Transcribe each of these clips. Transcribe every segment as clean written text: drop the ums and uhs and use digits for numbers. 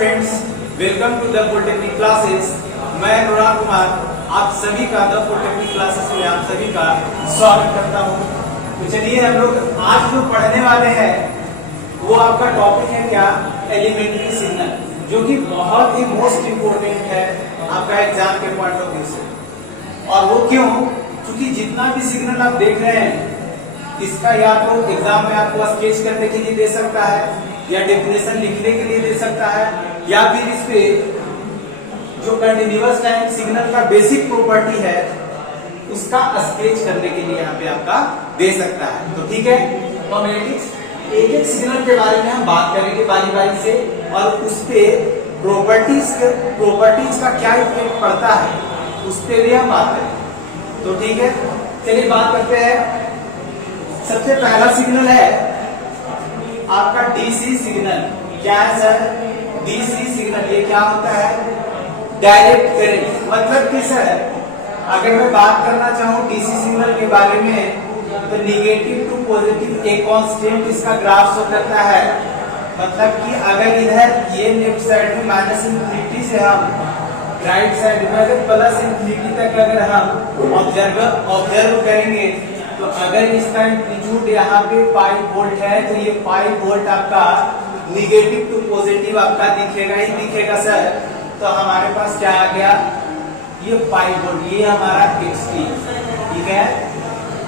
Friends, welcome to the polytechnic classes. मैं अनुराग कुमार आप सभी का द पॉलिटेक्निक क्लासेस में आप सभी का स्वागत करता हूं। तो चलिए हम लोग आज जो पढ़ने वाले हैं वो आपका टॉपिक है क्या, एलिमेंट्री सिग्नल, जो कि बहुत ही मोस्ट इम्पोर्टेंट है आपका एग्जाम के पॉइंट ऑफ व्यू से। और वो क्यों? क्योंकि जितना भी सिग्नल आप देख रहे हैं इसका या तो एग्जाम में आपको स्केच करने के लिए दे सकता है या डेफिनेशन लिखने के लिए दे सकता है, या फिर इस पे जो कंटिन्यूअस टाइम सिग्नल का बेसिक प्रॉपर्टी है उसका स्केच करने के लिए यहाँ पे आपका दे सकता है। तो ठीक है, तो हम एक एक सिग्नल के बारे में हम बात करेंगे बारी बारी से, और उस पे प्रॉपर्टीज का क्या इफेक्ट पड़ता है उस पे भी हम बात करेंगे। तो ठीक है, चलिए बात करते हैं। सबसे पहला सिग्नल है आपका डीसी सिग्नल। क्या है सर? डीसी सिग्नल ये क्या होता है? Direct current. मतलब कि सर अगर मैं बात करना चाहूँ डीसी सिग्नल के बारे में तो निगेटिव टू पॉजिटिव एक कांस्टेंट इसका ग्राफ शो करता है। मतलब कि अगर इधर ये लेफ्ट साइड में माइनस इंफिनिटी से हम राइट साइड में अगर प्लस इंफिनिटी तक अगर हम ऑब्जर्व करेंगे तो अगर इसका एम्पलीट्यूड यहाँ पे 5 वोल्ट है तो ये 5 वोल्ट आपका निगेटिव टू पॉजिटिव आपका दिखेगा ही दिखेगा सर। तो हमारे पास क्या आ गया? ये 5 वोल्ट, ये हमारा xt। ठीक है,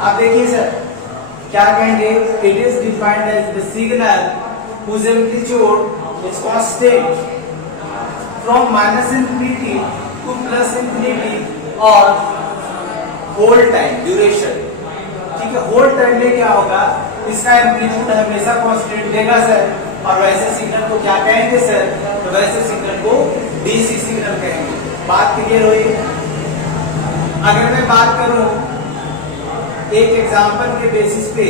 आप देखिए सर क्या कहेंगे? It is defined as the signal whose amplitude is constant from minus infinity to plus infinity और whole time duration। ठीक है, होल्ड टाइम में क्या होगा? इसका एम्पलीट्यूड हमेशा कांस्टेंट देगा सर, और वैसे सिग्नल को क्या कहेंगे सर? तो वैसे सिग्नल को डीसी सिग्नल कहेंगे। बात क्लियर हुई? अगर मैं बात करूं एक एग्जांपल के बेसिस पे,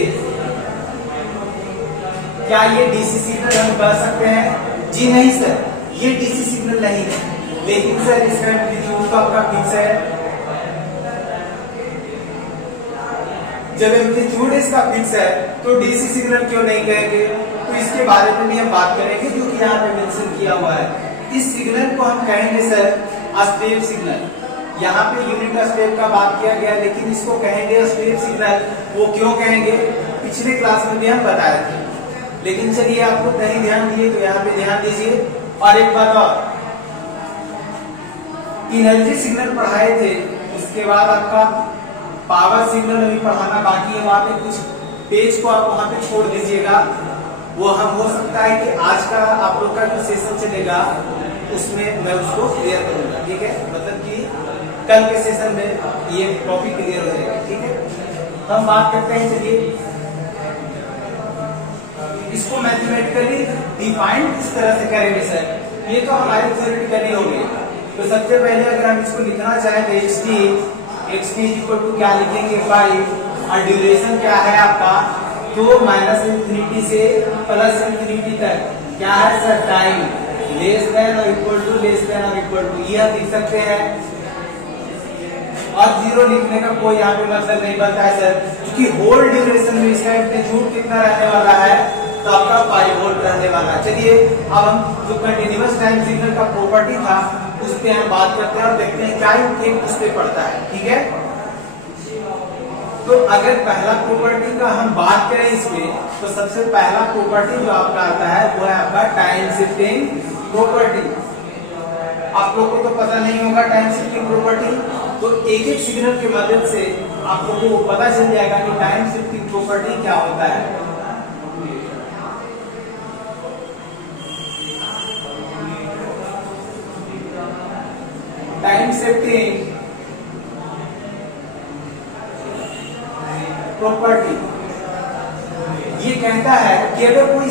क्या ये डीसी सिग्नल हम कह सकते हैं? जी नहीं सर, ये डीसी सिग्नल नहीं है, लेकिन सर इसका एम्पलीट्यूड तो आपका फिक्स है। जब एम्पलीट्यूड इसका फिक्स है तो डीसी सिग्नल क्यों नहीं कहेंगे? तो इसके बारे में भी हम बात करेंगे, जो कि यहाँ पे मेंशन किया हुआ है। इस सिग्नल को हम कहेंगे सर स्टेप सिग्नल। यहाँ पे यूनिट स्टेप का बात किया गया, लेकिन इसको कहेंगे स्टेप सिग्नल। वो क्यों कहेंगे? पिछले क्लास में भी हम बताए थे, लेकिन चलिए आपको नहीं ध्यान दिए तो यहाँ पे ध्यान दीजिए। और एक बात और, एनर्जी सिग्नल पढ़ाए थे, उसके बाद आपका पावर सिग्नल अभी पढ़ाना बाकी है। वहां पे कुछ पेज को आप वहां पे छोड़ दीजिएगा, वो हम हो सकता है कि आज का आप लोग का जो सेशन चलेगा उसमें मैं उसको क्लियर करूंगा। ठीक है, मतलब कि कल के सेशन में ये टॉपिक क्लियर हो जाएगा। ठीक है, हम बात करते हैं। चलिए इसको मैथमेटिकली डिफाइन किस तरह से करेंगे सर? ये तो हमारी थ्योरेटिकली हो गई। तो सबसे पहले अगर हम इसको लिखना चाहें तो xt इक्वल टू क्या लिखेंगे? 5, और ड्यूरेशन क्या है आपका? तो माइनस इंफिनिटी से प्लस इंफिनिटी तक क्या है सर? टाइम लेस देन और इक्वल टू, लेस देन और इक्वल टू, ये आप लिख सकते हैं। और जीरो लिखने का कोई यहाँ पे मतलब नहीं बनता है सर, क्योंकि होल ड्यूरेशन में इसका एम्पलीट्यूड कितना रहने वाला है? तो आपका 5 वोल्ट रहने वाला है। चलिए अब हम जो कंटिन्यूअस टाइम सिग्नल का प्रॉपर्टी था उस पे हम बात करते हैं और देखते हैं क्या इफेक्ट उस पे पड़ता है। ठीक है, तो अगर पहला प्रॉपर्टी का हम बात करें इसमें, तो सबसे पहला प्रॉपर्टी जो आपका आता है वो है आपका टाइम शिफ्टिंग प्रॉपर्टी। आप लोग को तो पता नहीं होगा टाइम शिफ्टिंग प्रॉपर्टी, तो एक एक सिग्नल के मदद से आप लोगों को पता चल जाएगा कि टाइम शिफ्टिंग प्रॉपर्टी क्या होता है। टाइम शिफ्टिंग प्रॉपर्टी ये कहता है कि अगर कोई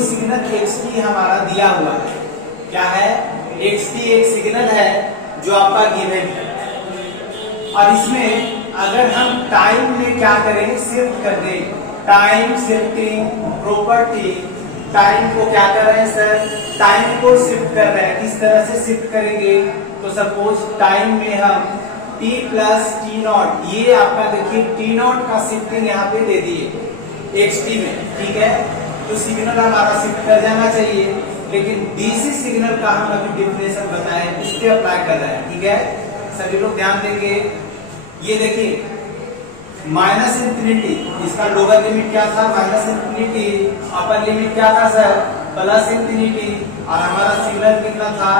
सिग्नल xt हमारा दिया हुआ है, क्या है? xt एक सिग्नल है जो आपका गिवन है, और इसमें अगर हम टाइम में क्या करें? शिफ्ट कर दें। टाइम शिफ्टिंग प्रॉपर्टी, टाइम को क्या कर रहे हैं सर? टाइम को शिफ्ट कर रहे हैं। किस तरह से शिफ्ट करेंगे? तो सपोज टाइम में हम t प्लस टी नॉट, ये आपका देखिए टी नॉट का शिफ्टिंग यहाँ पे दे दिए xt में। ठीक है, तो सिग्नल हमारा शिफ्ट कर जाना चाहिए। लेकिन डीसी सिग्नल का हम अभी डिफिनेशन बताएं, इस पे अप्लाई कर रहे हैं। ठीक है, सभी लोग ध्यान देंगे। ये देखिए माइनस इंफिनिटी, इसका लोअर लिमिट क्या था माइनस इंफिनिटी, अपर लिमिट क्या था सर प्लस इंफिनिटी, और हमारा सिग्नल कितना था,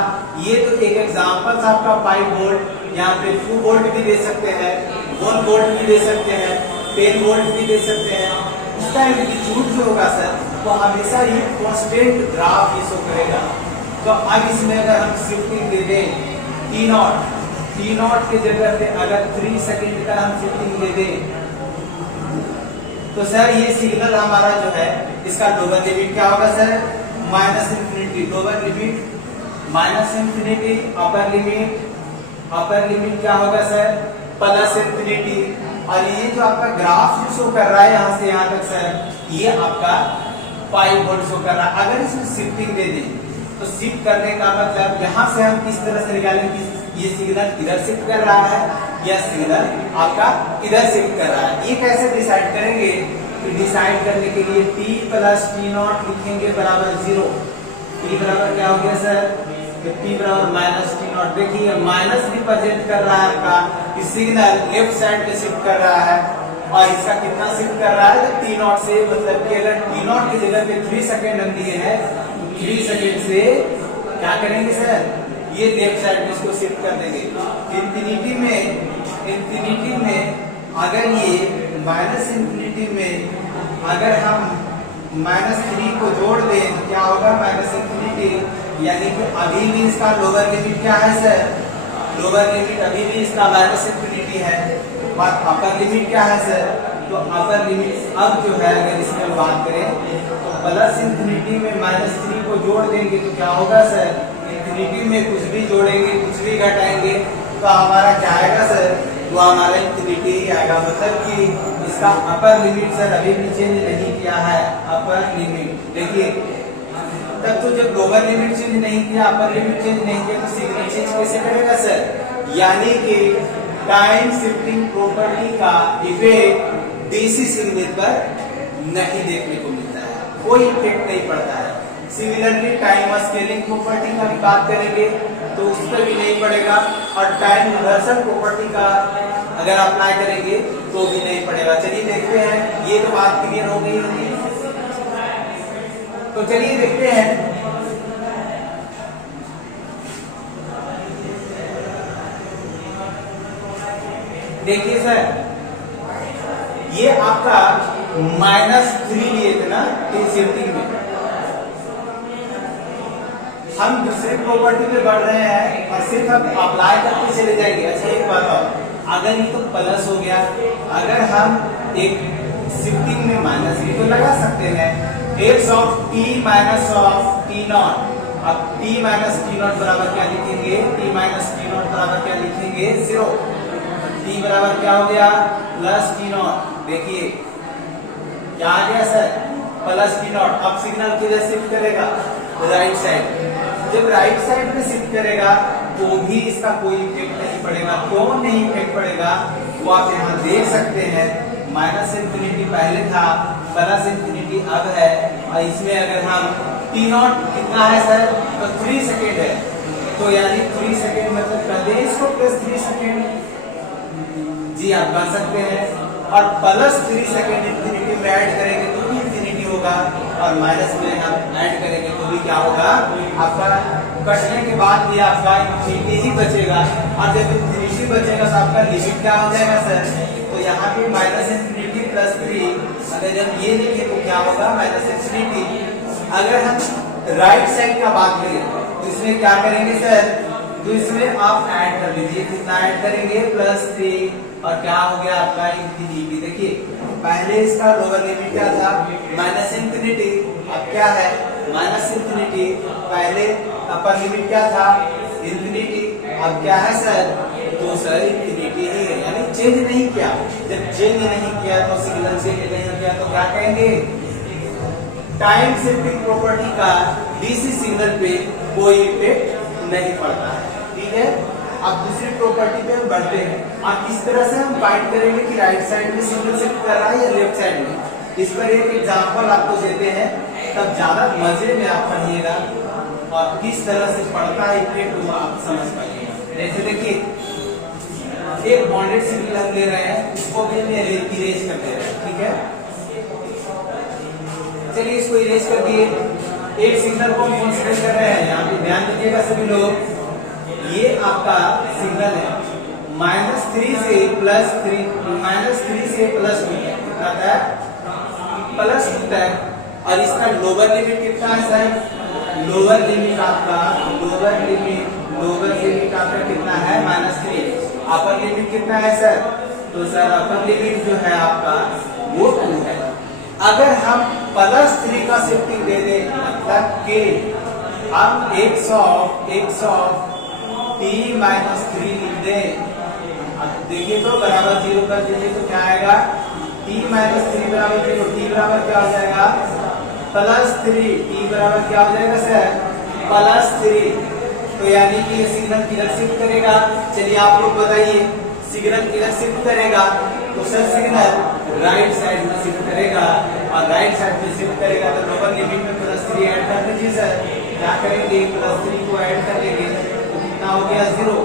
ये तो एक एग्जांपल था आपका 5 वोल्ट। यहाँ पे 2 वोल्ट भी दे सकते हैं, 1 वोल्ट भी दे सकते हैं, 10 वोल्ट भी दे सकते हैं। इसका एम्पलीट्यूड जो होगा सर वो हमेशा ये कांस्टेंट ग्राफ ही शो करेगा। तो अब इसमें अगर हम शिफ्टिंग दे दें टी नॉट की जगह पे अगर 3 सेकंड का हम शिफ्टिंग दे दें, तो सर ये सिग्नल हमारा जो है इसका लोअर लिमिट क्या होगा sir minus infinity, lower limit minus infinity, upper limit क्या होगा सर प्लस इंफिनिटी। और ये जो आपका ग्राफ जो शो कर रहा है यहाँ से यहाँ तक सर ये आपका 5 वोल्ट शो कर रहा है। अगर इसमें शिफ्टिंग दे दें तो शिफ्ट करने का मतलब यहाँ से हम किस तरह से निकालेंगे, ये सिग्नल इधर शिफ्ट कर रहा है या सिग्नल आपका इधर शिफ्ट कर रहा है। ये कैसे डिसाइड करेंगे, तो डिसाइड करने के लिए t प्लस टी नॉट लिखेंगे बराबर 0। t बराबर क्या हो गया सर, तो t बराबर माइनस टी नॉट। देखिए माइनस रिप्रेजेंट कर रहा है आपका कि सिग्नल लेफ्ट साइड में शिफ्ट कर रहा है, और इसका कितना शिफ्ट कर रहा है तो टी नॉट से, मतलब कि अगर टी नॉट की जगह पे 3 सेकंड हम दिए हैं, 3 सेकंड से क्या करेंगे सर ये लेफ्ट साइड में इसको शिफ्ट कर देंगे। इंफिनिटी में अगर ये माइनस इंफिनिटी में अगर हम -3 को जोड़ दें तो क्या होगा माइनस इंफिनिटी, यानी कि अभी भी इसका लोअर लिमिट क्या है सर, लोअर लिमिट अभी भी इसका माइनस इंफिनिटी है। और अपर लिमिट क्या है सर, तो अपर लिमिट अब जो है अगर इसमें बात करें तो प्लस इंफिनिटी में -3 को जोड़ देंगे तो क्या होगा सर, इंफिनिटी में कुछ भी जोड़ेंगे कुछ भी घटाएंगे तो हमारा क्या आएगा सर, तो हमारा इंफिनिटी ही आएगा। मतलब कि इसका अपर लिमिट सर अभी भी चेंज नहीं किया है, अपर लिमिट। देखिए तब तो जब लोअर लिमिट चेंज नहीं किया, अपर लिमिट चेंज नहीं किया तो सिग्नल चेंज कैसे करेगा सर, यानी कि टाइम शिफ्टिंग प्रॉपर्टी का इफेक्ट डीसी सिग्नल पर नहीं देखने को मिलता है, कोई इफेक्ट नहीं पड़ता है। सिमिलरली टाइम स्केलिंग प्रॉपर्टी का भी बात करेंगे तो उस पर भी नहीं पड़ेगा, और टाइम रिवर्सल प्रॉपर्टी का अगर अप्लाई करेंगे तो भी नहीं पड़ेगा। चलिए देखते हैं, ये तो बात क्लियर हो गई होगी, तो चलिए देखते हैं। देखिए सर ये आपका -3 लिए थे ना शिफ्टिंग में, हम दूसरे प्रॉपर्टी पे बढ़ रहे हैं और सिर्फ हम अप्लाई करके चले जाएंगे। अच्छा एक बात और, अगर ये तो प्लस हो गया, अगर हम एक शिफ्टिंग में -3 तो लगा सकते हैं, x of t minus of T not. अब t माइनस टी नॉट बराबर क्या लिखेंगे, t माइनस टी नॉट बराबर क्या लिखेंगे 0, t बराबर क्या हो गया प्लस टी नॉट। देखिए क्या आ गया सर प्लस टी नॉट। अब सिग्नल किधर शिफ्ट करेगा, राइट साइड। जब राइट साइड में शिफ्ट करेगा तो भी इसका कोई इफेक्ट नहीं पड़ेगा। क्यों नहीं इफेक्ट पड़ेगा वो आप यहाँ देख सकते हैं, माइनस इंफिनिटी पहले था, प्लस इंफिनिटी अब है, और इसमें अगर हम टी नॉट कितना है सर तो 3 सेकेंड है, तो यानी 3 सेकेंड मतलब कर दें इसको प्लस 3 सेकेंड, जी आप कर सकते हैं। और प्लस 3 सेकेंड इंफिनिटी में ऐड करेंगे तो इंफिनिटी होगा, और माइनस में हम ऐड करेंगे तो भी क्या होगा आपका कटने के बाद भी आपका इंफिनिटी ही बचेगा। और जब इंफिनिटी बचेगा तो आपका लिमिट क्या हो जाएगा सर, तो यहाँ पे माइनस इंफिनिटी प्लस 3, अगर जब ये लिखे तो क्या होगा माइनस इंफिनिटी। अगर हम राइट साइड का बात करें तो इसमें क्या करेंगे सर, तो इसमें आप ऐड कर लीजिए, कितना ऐड करेंगे +3, और क्या हो गया आपका इंफिनिटी। देखिए पहले इसका लोअर लिमिट क्या था माइनस इंफिनिटी, अब क्या है माइनस इंफिनिटी। पहले अपर लिमिट क्या था इंफिनिटी, अब क्या है सर, तो सर इंफिनिटी ही है, यानी चेंज नहीं किया। जब चेंज नहीं किया तो सिग्नल चेंज नहीं किया तो क्या कहेंगे, टाइम शिफ्टिंग प्रॉपर्टी का डीसी सिग्नल पे कोई इफेक्ट नहीं पड़ता है। ठीक है, अब दूसरी प्रॉपर्टी पे हम बढ़ते हैं। अब इस तरह से हम फाइंड करेंगे कि राइट साइड में सिग्नल शिफ्ट कर रहा है या लेफ्ट साइड में। इस पर एक एग्जांपल आपको देते हैं। तब ज्यादा मजे में आप पढ़िएगा और किस तरह से पढ़ता है इफेक्ट वो आप समझ पाइएगा। जैसे देखिए एक बॉन्डेड सिग्नल हम ले रहे हैं, इसको भी हम इरेज कर दे रहे हैं, ठीक है। चलिए इसको इरेज कर दिए। एक सिग्नल को हम कंसीडर कर रहे हैं, यहाँ पे ध्यान दीजिएगा सभी लोग, ये आपका सिग्नल है -3 से +3, -3 से +2 कितना था, +2 तक। और इसका लोअर लिमिट कितना है सर, लोअर लिमिट आपका कितना है -3। अपर लिमिट कितना है सर, तो सर अपर लिमिट जो है आपका वो 2 है। अगर हम +3 का शिफ्टिंग दे दें, मतलब कि हम 100 t - 3 लिख दें, देखिए तो बराबर 0 कर दीजिए तो क्या आएगा, t - 3 बराबर 0। t बराबर क्या हो जाएगा, +3। t बराबर क्या हो जाएगा सर, +3। तो यानी कि ये सिग्नल किधर शिफ्ट करेगा, चलिए आप लोग बताइए, सिग्नल किधर शिफ्ट करेगा, तो सर सिग्नल राइट साइड में शिफ्ट करेगा। और राइट साइड में शिफ्ट करेगा तो लोअर लिमिट में +3 ऐड कर दीजिए सर। क्या करेंगे, +3 को ऐड कर देंगे तो कितना हो गया 0।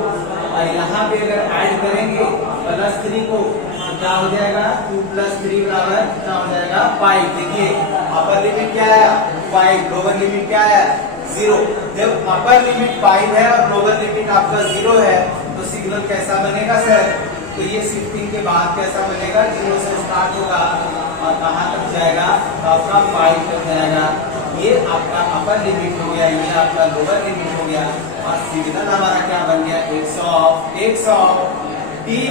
और यहाँ पे अगर ऐड करेंगे +3 को तो क्या हो जाएगा, 2 + 3 बराबर क्या हो जाएगा 5। देखिए अपर लिमिट क्या है 5, लोअर लिमिट क्या है 0। जब अपर लिमिट 5 है और लोअर लिमिट आपका 0 है तो सिग्नल कैसा बनेगा सर, तो ये शिफ्टिंग के बाद कैसा बनेगा, 0 से स्टार्ट होगा और कहाँ तक जाएगा, तो आपका 5 तक जाएगा। ये आपका अपर लिमिट हो गया, ये आपका लोअर लिमिट हो गया। और सिग्नल हमारा क्या बन गया, 100 t -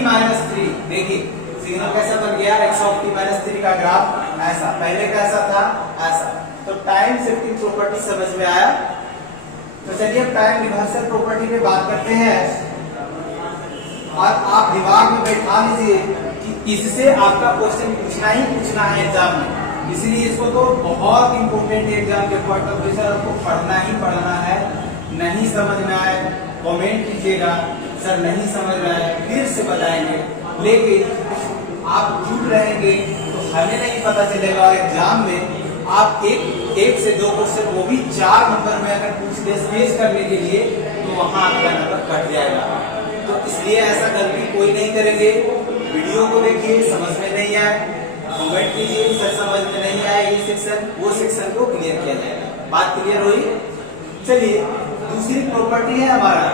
3। देखिए सिग्नल कैसा बन गया, 100 t - 3 का ग्राफ ऐसा, पहले कैसा था ऐसा। तो टाइम शिफ्टिंग प्रॉपर्टी समझ में आया। तो चलिए टाइम रिवर्सल प्रॉपर्टी पे बात करते हैं। और आप दिमाग में बैठा लीजिए कि इससे आपका क्वेश्चन पूछना ही पूछना है एग्जाम में, इसलिए इसको तो बहुत इंपोर्टेंट एग्जाम के पॉइंट ऑफ व्यू से आपको पढ़ना ही पढ़ना है। नहीं समझ में आए कमेंट कीजिएगा, सर नहीं समझ में आए फिर से बताएंगे, लेकिन आप चुप रहेंगे तो हमें नहीं पता चलेगा। और एग्जाम में आप एक से 2 क्वेश्चन, वो भी 4 नंबर में अगर पूछ दे स्पेस करने के लिए, तो वहां आपका नंबर कट जाएगा। तो इसलिए ऐसा गलती कोई नहीं करेंगे। वीडियो को देखिए, समझ में नहीं आए कमेंट कीजिए, सर समझ में नहीं आया ये सेक्शन, वो सेक्शन को क्लियर किया जाएगा। बात क्लियर हुई। चलिए दूसरी प्रॉपर्टी है हमारा,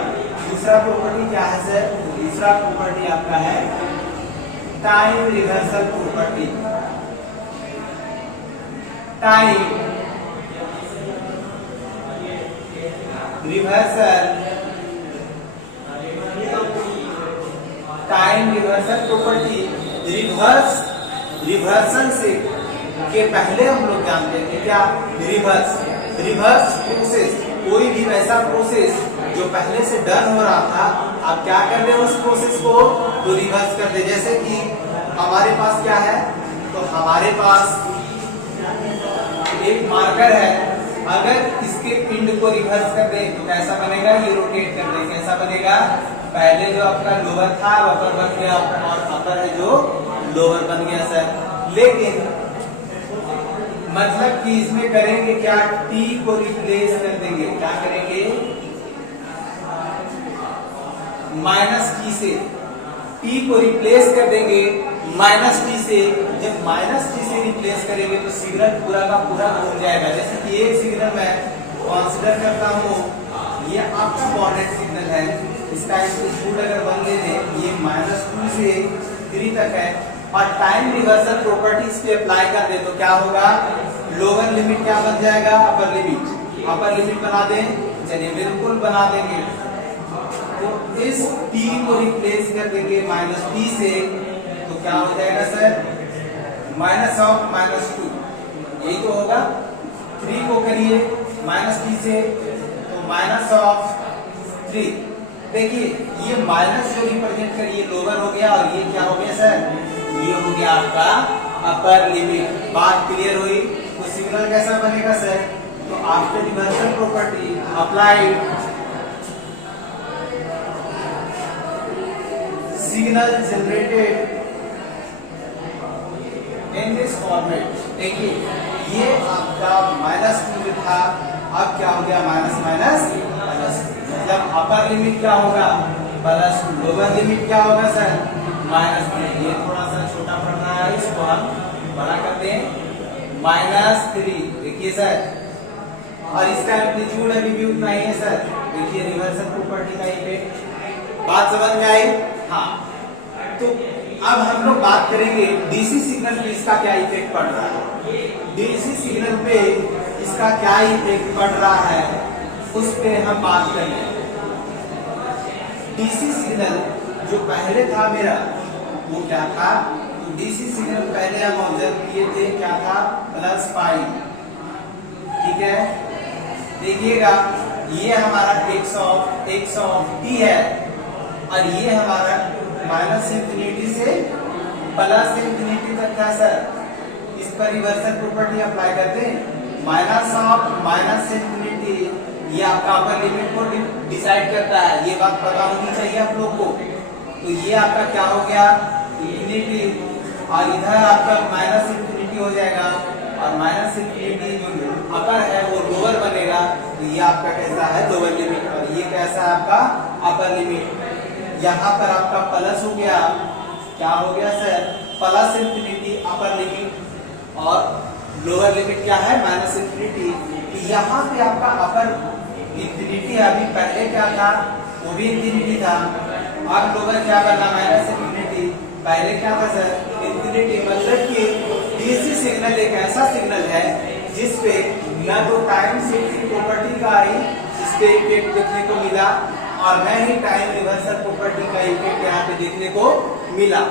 दूसरा प्रॉपर्टी क्या है सर, दूसरा प्रॉपर्टी आपका है time reversal property. Time reversal property, reversal से के पहले हम लोग जानते हैं क्या, रिवर्स प्रोसेस। कोई भी वैसा प्रोसेस जो पहले से डन हो रहा था, आप क्या कर रहे हो उस प्रोसेस को तो रिवर्स कर दे। जैसे कि हमारे पास क्या है, तो हमारे पास एक मार्कर है, अगर इसके पिंड को रिवर्स कर दे तो कैसा बनेगा, ये रोटेट कर दे, कैसा बनेगा, पहले जो आपका लोअर था अपर बन गया और अपर है जो लोअर बन गया सर। लेकिन मतलब कि इसमें करेंगे क्या, t को रिप्लेस कर देंगे, क्या करेंगे -t से, t को रिप्लेस कर देंगे -t से। जब -t से रिप्लेस करेंगे तो सिग्नल पूरा का पूरा घूम जाएगा। जैसे कि एक सिग्नल मैं कंसीडर करता हूँ, ये आपका बॉन्डेड सिग्नल है, इसका एम्पलीट्यूड अगर 1 ले लें, ये -2 से 3 तक है, और टाइम रिवर्सल प्रॉपर्टी इस पे अप्लाई कर दे तो क्या होगा, लोअर लिमिट क्या बन जाएगा, अपर लिमिट बना दें। चलिए बिल्कुल बना देंगे। तो इस t को रिप्लेस कर देंगे -t से, तो क्या हो जाएगा सर, -2, यही तो होगा। 3 को करिए -t से तो -3। देखिए ये माइनस जो रिप्रेजेंट करिए लोअर हो गया, और ये क्या हो गया सर, ये हो गया आपका अपर लिमिट। बात क्लियर हुई। तो सिग्नल कैसा बनेगा सर, तो after reversal property applied, signal generated in this format. देखिए ये आपका -2 था, अब क्या हो गया माइनस माइनस प्लस। मतलब अपर लिमिट क्या होगा +2, लोअर लिमिट क्या होगा सर -3। ये थोड़ा सा छोटा पड़ रहा है, इसको हम बड़ा कर दें -3। देखिए सर, और इसका एम्पलीट्यूड अभी भी उतना ही है सर। देखिए रिवर्सल प्रॉपर्टी का इफेक्ट, बात समझ में आई? हाँ, तो अब हम लोग बात करेंगे डीसी सिग्नल पे इसका क्या इफेक्ट पड़ रहा है। डीसी सिग्नल पे इसका क्या इफेक्ट पड़ रहा है उस पे हम बात करेंगे। डीसी सिग्नल जो पहले था मेरा वो क्या था, तो डीसी सिग्नल पहले हम ऑब्जर्व किए थे क्या था +5, ठीक है। देखिएगा ये हमारा 100 है और ये हमारा -∞ से +∞ तक था सर। इस पर रिवर्सल प्रॉपर्टी अप्लाई करते हैं, -∞ ये आपका अपर लिमिट को डिसाइड करता है, ये बात पता होनी चाहिए आप लोग को। तो ये आपका क्या हो गया इन्फिनिटी, और इधर आपका -∞ हो जाएगा, और -∞ जो अपर है वो लोअर बनेगा। तो ये आपका कैसा है लोअर लिमिट, और ये कैसा है आपका अपर लिमिट। यहाँ पर आपका प्लस हो गया, क्या हो गया सर +∞ अपर लिमिट, और लोअर लिमिट क्या है -∞। यहाँ पे आपका अपर इंफिनिटी, अभी पहले क्या था वो भी इंफिनिटी था, अब लोअर क्या बना -∞। पहले क्या था सर इंफिनिटी। मतलब कि डीसी सिग्नल एक ऐसा सिग्नल है जिसपे न तो टाइम शिफ्टिंग प्रॉपर्टी का ही इसपे इफेक्ट देखने को मिला, और न ही टाइम रिवर्सल प्रॉपर्टी का इफेक्ट यहाँ पे देखने को मिला।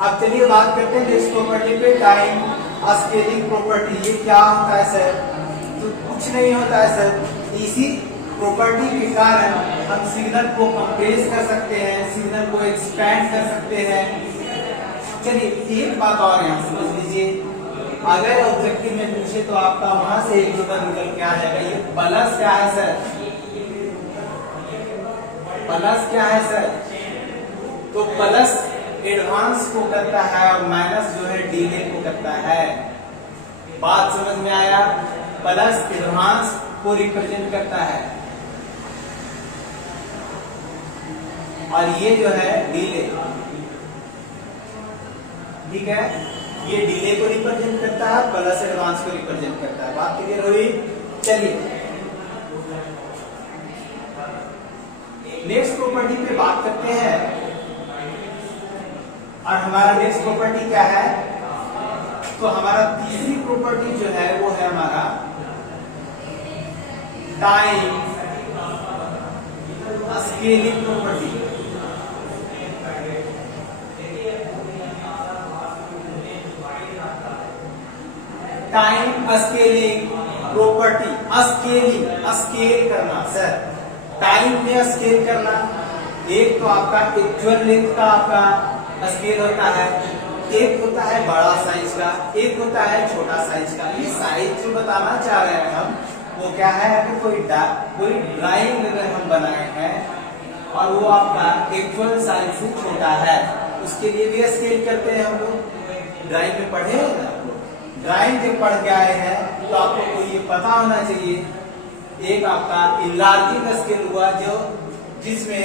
अब चलिए बात करते हैं नेक्स्ट प्रॉपर्टी पे, टाइम स्केलिंग प्रॉपर्टी। ये क्या होता है सर, तो कुछ नहीं होता है सर, इसी प्रॉपर्टी के कारण हम सिग्नल को कंप्रेस कर सकते हैं, सिग्नल को एक्सपैंड कर सकते हैं। चलिए एक बात और यहाँ समझ लीजिए, अगर ऑब्जेक्टिव में पूछे तो आपका वहां से एक नंबर निकल के आ जाएगा। ये प्लस क्या है सर, प्लस क्या है सर, तो प्लस एडवांस को करता है और माइनस जो है डीले को करता है। बात समझ में आया? प्लस एडवांस को रिप्रेजेंट करता है और ये जो है डीले, ठीक है, ये डीले को रिप्रेजेंट करता है, प्लस एडवांस को रिप्रेजेंट करता है। बात क्लियर हुई? चलिए नेक्स्ट प्रॉपर्टी पे बात करते हैं, और हमारा नेक्स्ट प्रॉपर्टी क्या है, तो हमारा तीसरी प्रॉपर्टी जो है वो है हमारा time scaling property. Time scaling property, scaling, scale करना सर, टाइम में स्केल करना। एक तो आपका एक्चुअल लेंथ का आपका स्केल होता है, एक होता है बड़ा साइज का, एक होता है छोटा साइज का। ये साइज जो बताना चाह रहे हैं हम वो क्या है, अगर कोई ड्राइंग अगर हम बनाए हैं और वो आपका एक्चुअल साइज से छोटा है, उसके लिए भी स्केल करते हैं हम लोग। ड्राइंग में पढ़े हैं ना, ड्राइंग जब पढ़ के आए हैं तो आपको ये पता होना चाहिए, एक आपका इनलार्जिंग स्केल हुआ जो जिसमें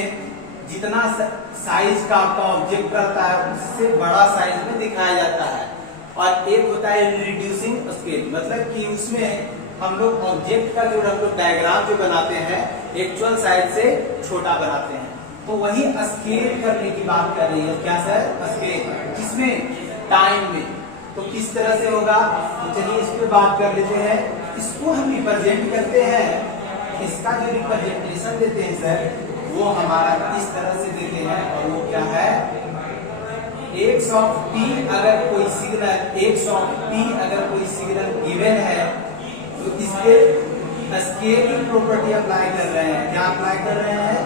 जितना साइज का आपका ऑब्जेक्ट रहता है उससे बड़ा साइज में दिखाया जाता है, और एक होता है रिड्यूसिंग स्केल, मतलब कि उसमें हम लोग ऑब्जेक्ट का जो हम लोग डायग्राम जो बनाते हैं एक्चुअल साइज से छोटा बनाते हैं। तो वही स्केल करने की बात कर रही है, क्या सर स्केल, किसमें टाइम में। तो किस तरह से होगा, तो चलिए इस पे बात कर लेते हैं। इसको हम रिप्रेजेंट करते हैं, इसका जो रिप्रेजेंटेशन देते हैं सर वो हमारा इस तरह से देते हैं, और वो क्या है x ऑफ t अगर कोई सिग्नल x ऑफ t अगर कोई सिग्नल गिवन है तो इसके स्केलिंग प्रॉपर्टी अप्लाई कर रहे हैं। क्या अप्लाई कर रहे हैं,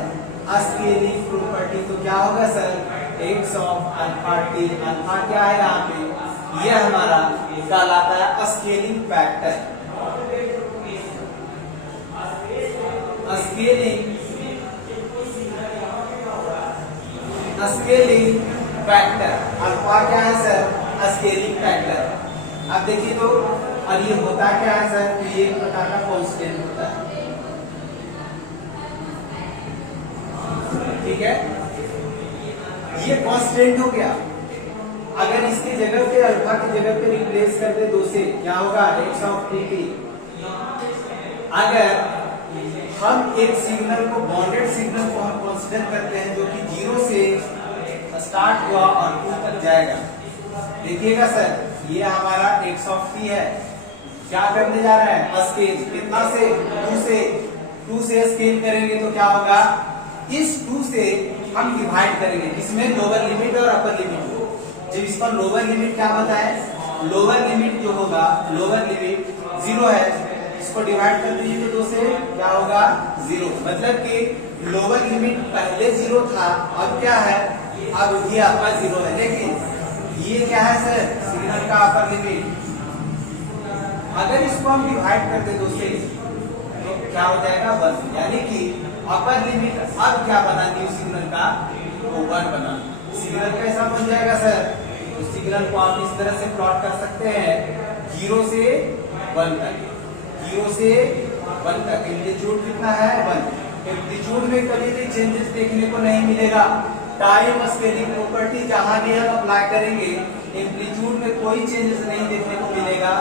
स्केलिंग प्रॉपर्टी। तो क्या होगा sir x of alpha t, alpha क्या है यहाँ पे, यह हमारा कहलाता है scaling factor. Scaling factor alpha क्या है सर, स्केलिंग फैक्टर। अब देखिए तो, और ये होता क्या है सर, तो ये एक प्रकार का कांस्टेंट होता है, ठीक है, ये कांस्टेंट हो गया। अगर इसकी जगह पे अल्फा की जगह पे रिप्लेस कर दे 2 से, क्या होगा, x ऑफ pt। अगर हम एक सिग्नल को बॉन्डेड सिग्नल को हम कंसीडर करते हैं जो कि 0 से स्टार्ट हुआ और 2 तक जाएगा, देखिएगा सर, ये हमारा x ऑफ t है, क्या करने जा रहा है, स्केल, कितना से, 2 से स्केल करेंगे तो क्या होगा, इस 2 से हम डिवाइड करेंगे, इसमें लोअर लिमिट और अपर लिमिट को। जब इसका लोअर लिमिट क्या होता है, लोअर लिमिट जो होगा, लोअर लिमिट 0 है, इसको डिवाइड कर दीजिए तो 2 से, क्या होगा, 0। मतलब कि लोअर लिमिट पहले 0 था, अब क्या है, अब ये आपका 0 है, लेकिन ये क्या है सर, सिग्नल का अपर लिमिट। अगर इसको हम डिवाइड कर दे 2 से तो क्या हो जाएगा, 1, यानी कि अपर लिमिट अब क्या बना न्यू सिग्नल का, तो 1 बना। सिग्नल कैसा बन जाएगा सर, तो सिग्नल को आप इस तरह से प्लॉट कर सकते हैं, 0 से 1 तक, 0 से 1 तक एम्पलीट्यूड कितना है, 1। एम्पलीट्यूड में कभी भी चेंजेस देखने को नहीं मिलेगा। टाइम स्केलिंग प्रॉपर्टी जहां भी हम अप्लाई करेंगे, एम्पलीट्यूड में कोई चेंजेस नहीं देखने को मिलेगा,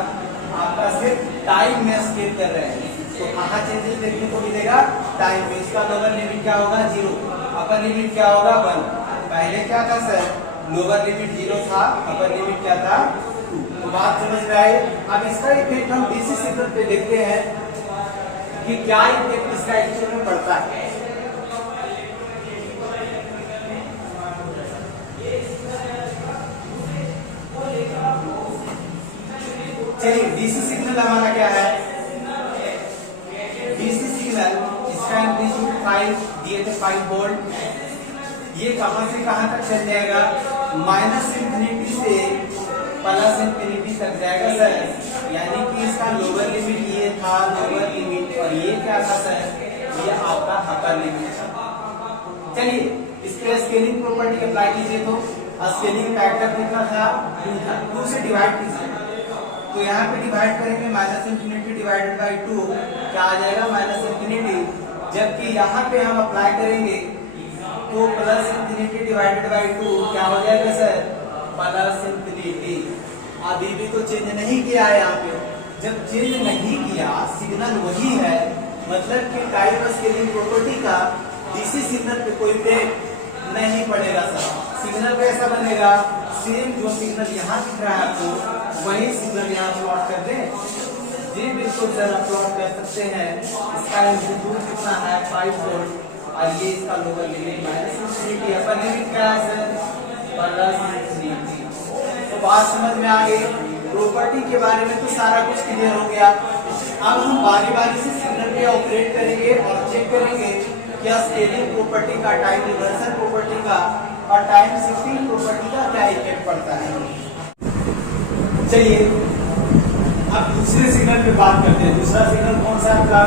आपका सिर्फ टाइम में स्केल कर रहे हैं, तो कहाँ चेंजेस देखने को मिलेगा, टाइम में। इसका लोअर लिमिट क्या होगा, 0, अपर लिमिट क्या होगा, 1। पहले क्या था सर, लोअर लिमिट 0 था, अपर लिमिट क्या था, 2। तो बात समझ में आई। अब इसका इफेक्ट हम डीसी सिग्नल पे देखते हैं कि क्या इफेक्ट इसका एक्चुअल में पड़ता है। चलिए, डीसी सिग्नल हमारा क्या है, डीसी सिग्नल, इसका एम्पलीट्यूड 5 दिए थे, 5 वोल्ट। ये कहां से कहां तक चल जाएगा, -इंफिनिटी से +इंफिनिटी तक जाएगा सर, यानी कि इसका लोअर लिमिट ये था, लोअर लिमिट, और ये क्या था सर, ये आपका अपर लिमिट था। चलिए, इस पे स्केलिंग प्रॉपर्टी अप्लाई कीजिए तो स्केलिंग फैक्टर कितना था, 2 था, 2 से डिवाइड कीजिए तो यहाँ पे डिवाइड करेंगे -इंफिनिटी डिवाइडेड बाय 2, क्या आ जाएगा, -इंफिनिटी। जबकि यहाँ पे हम अप्लाई करेंगे तो +इंफिनिटी डिवाइडेड बाय 2 क्या हो जाएगा सर, +इंफिनिटी। अभी भी तो चेंज नहीं किया है यहाँ पे, जब चेंज नहीं किया, सिग्नल वही है, मतलब कि टाइम स्केलिंग प्रॉपर्टी का डीसी सिग्नल पे कोई इफेक्ट नहीं पड़ेगा सर। सिग्नल कैसा बनेगा, सेम जो सिग्नल यहाँ दिख रहा है आपको, वही सिग्नल यहाँ प्लॉट कर दें। जी बिल्कुल सर, आप प्लॉट कर सकते हैं। इसका एम्पलीट्यूड कितना है, 5 वोल्ट, और ये इसका lower limit -infinity, upper limit क्या है सर, +इंफिनिटी। तो बात समझ में आ गई। प्रॉपर्टी के बारे में तो सारा कुछ क्लियर हो गया। अब हम बारी बारी से सिग्नल पे ऑपरेट करेंगे और चेक करेंगे क्या स्केलिंग प्रॉपर्टी का, टाइम रिवर्सल प्रॉपर्टी का और टाइम शिफ्टिंग प्रॉपर्टी का क्या इफेक्ट पड़ता है। चलिए, अब दूसरे सिग्नल पे बात करते हैं। दूसरा सिग्नल कौन सा आपका,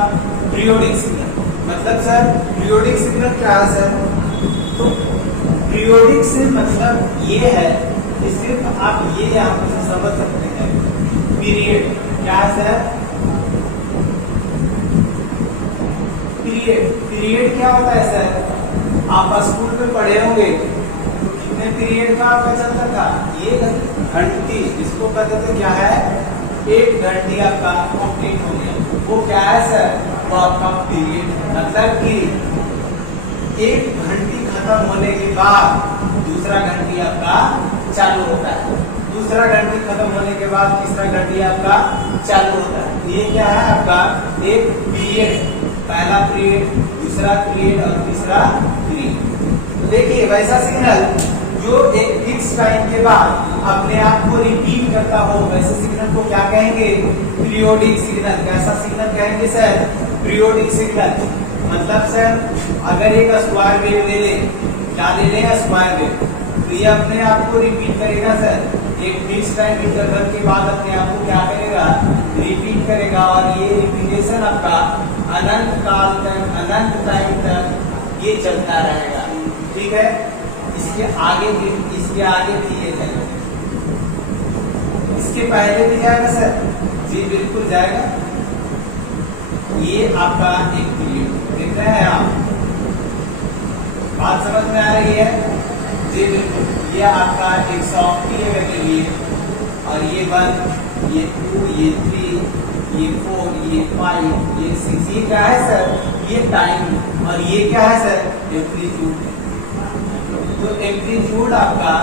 पीरियोडिक सिग्नल। मतलब सर पीरियोडिक सिग्नल क्या है सर, तो पीरियोडिक से मतलब ये है कि सिर्फ आप ये यहाँ पर समझ सकते हैं, पीरियड क्या है सर, पीरियड। पीरियड क्या होता है सर, आप स्कूल में पढ़े होंगे तो कितने पीरियड का आपका चलता था, ये घंटी, जिसको कहते थे क्या है, 1 घंटी आपका कंप्लीट हो गया, वो क्या है सर, वो आपका पीरियड। मतलब कि 1 घंटी खत्म होने के बाद दूसरा घंटी आपका चालू होता है, दूसरा घंटी खत्म होने के बाद तीसरा घंटी आपका चालू होता है। तो ये क्या है आपका एक पीरियड, पहला पीरियड, दूसरा पीरियड और तीसरा पीरियड। देखिए वैसा सिग्नल जो एक फिक्स टाइम के बाद अपने आप को रिपीट करता हो, वैसे सिग्नल को क्या कहेंगे, पीरियोडिक सिग्नल। कैसा सिग्नल कहेंगे सर, पीरियोडिक सिग्नल। मतलब सर अगर एक स्क्वायर वेव ले लें, क्या ले लें, स्क्वायर वेव, तो ये अपने आप को रिपीट करेगा सर, एक फिक्स टाइम इंटरवल के बाद अपने आप को क्या करेगा, रिपीट करेगा। और ये रिपीटेशन आपका अनंत काल तक, अनंत टाइम तक ये चलता रहेगा। ठीक है, इसके आगे भी ये चलेगा। इसके पहले भी जाएगा सर? जी बिल्कुल जाएगा। ये आपका एक पीरियड देख रहे हैं आप, बात समझ में आ रही है? जी बिल्कुल। ये आपका 100 पीरियड के लिए, और ये 1, ये 2, ये 3, ये 4, ये 5, ये 6, ये क्या है सर? ये टाइम। और ये क्या है सर? एम्पलीट्यूड। तो एम्पलीट्यूड आपका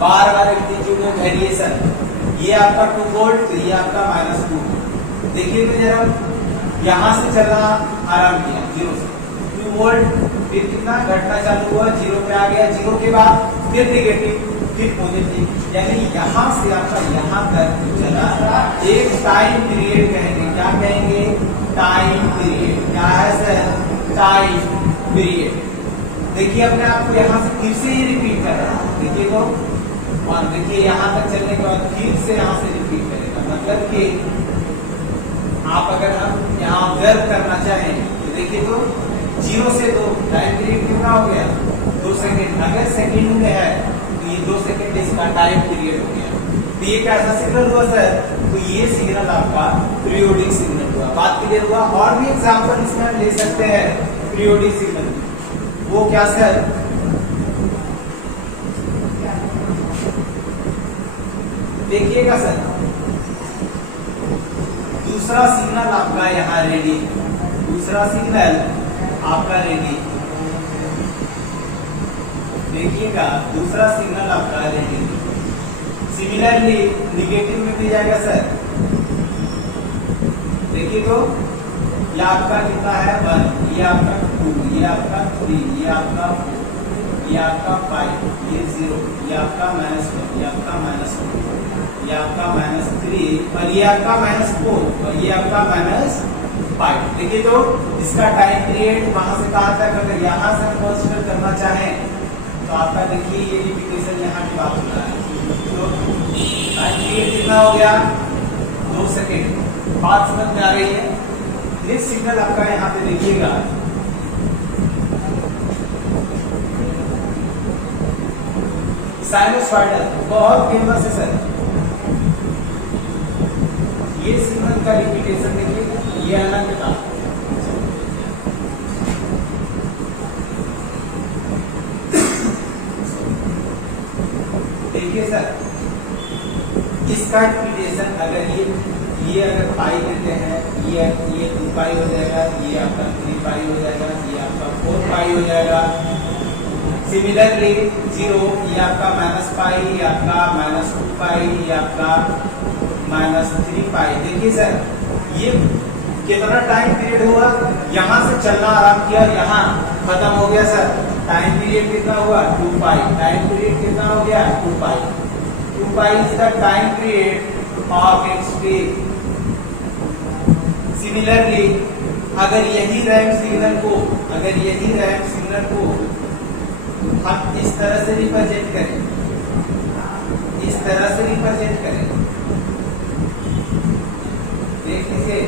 बार बार एम्पलीट्यूड में वेरिएशन, ये आपका 2 वोल्ट, तो ये आपका -2। देखिए तो जरा, यहाँ से चलना आरंभ किया 0 से 2 वोल्ट, फिर कितना घटना चालू हुआ, 0 पे आ गया, 0 के बाद फिर नेगेटिव, फिर पॉजिटिव, यानी यहाँ से आपका यहाँ तक चला एक टाइम पीरियड कहेंगे। क्या कहेंगे? Time period. क्या है सर? Time period. देखिए अपने आप को यहाँ से फिर से ही रिपीट कर रहा है, देखिए तो, और देखिए यहाँ तक चलने के बाद फिर से यहाँ से रिपीट करेगा। मतलब कि आप अगर हम यहाँ ऑब्जर्व करना चाहें तो देखिए तो 0 से 2 टाइम पीरियड कितना हो गया? 2 सेकेंड। अगर सेकेंड में है तो ये 2 सेकेंड इसका टाइम पीरियड हो गया। तो ये कैसा सिग्नल हुआ सर? तो ये सिग्नल आपका पीरियोडिक सिग्नल हुआ। बात क्लियर हुआ? और भी एग्जाम्पल इसमें हम ले सकते हैं पीरियोडिक सिग्नल। वो क्या सर? देखिएगा सर, दूसरा सिग्नल आपका यहाँ रेडी, दूसरा सिग्नल आपका रेडी, देखिएगा दूसरा सिग्नल आपका रेडी। सिमिलरली निगेटिव में भी जाएगा सर। देखिए तो ये आपका कितना है? 1, ये आपका 2, ये आपका 3, ये आपका 4, ये आपका 5, ये 0, ये आपका -1, ये आपका -2, ये आपका -3, और ये आपका -4, और ये आपका -5। देखिए तो इसका टाइम पीरियड वहां से कहां तक, अगर यहाँ से कंसीडर करना चाहें तो आपका देखिए ये रिपीटेशन यहाँ की बात हो रहा है। तो टाइम पीरियड कितना हो गया? 2 सेकेंड। बात समझ में आ रही है? नेक्स्ट सिग्नल आपका यहाँ पे देखिएगा, साइनोसॉइडल, बहुत फेमस है सर। ये सिग्नल का रिपीटेशन देखिए, ये अनंतता, देखिए सर इसका रिपीटेशन अगर ये अगर पाई देते हैं, ये 2 पाई हो जाएगा, ये आपका 3 पाई हो जाएगा, ये आपका 4 पाई हो जाएगा। सिमिलरली 0, ये आपका -पाई, ये आपका -2 पाई, ये आपका -3 पाई। देखिए सर ये कितना टाइम पीरियड हुआ? यहाँ से चलना आरंभ किया, यहाँ खत्म हो गया सर। टाइम पीरियड कितना हुआ? 2 पाई। टाइम पीरियड कितना हो गया? 2 पाई। 2 pi is the time period of its peak. Similarly अगर यही रैंप सिग्नल को हम इस तरह से रिप्रेजेंट करें, देख लीजिए,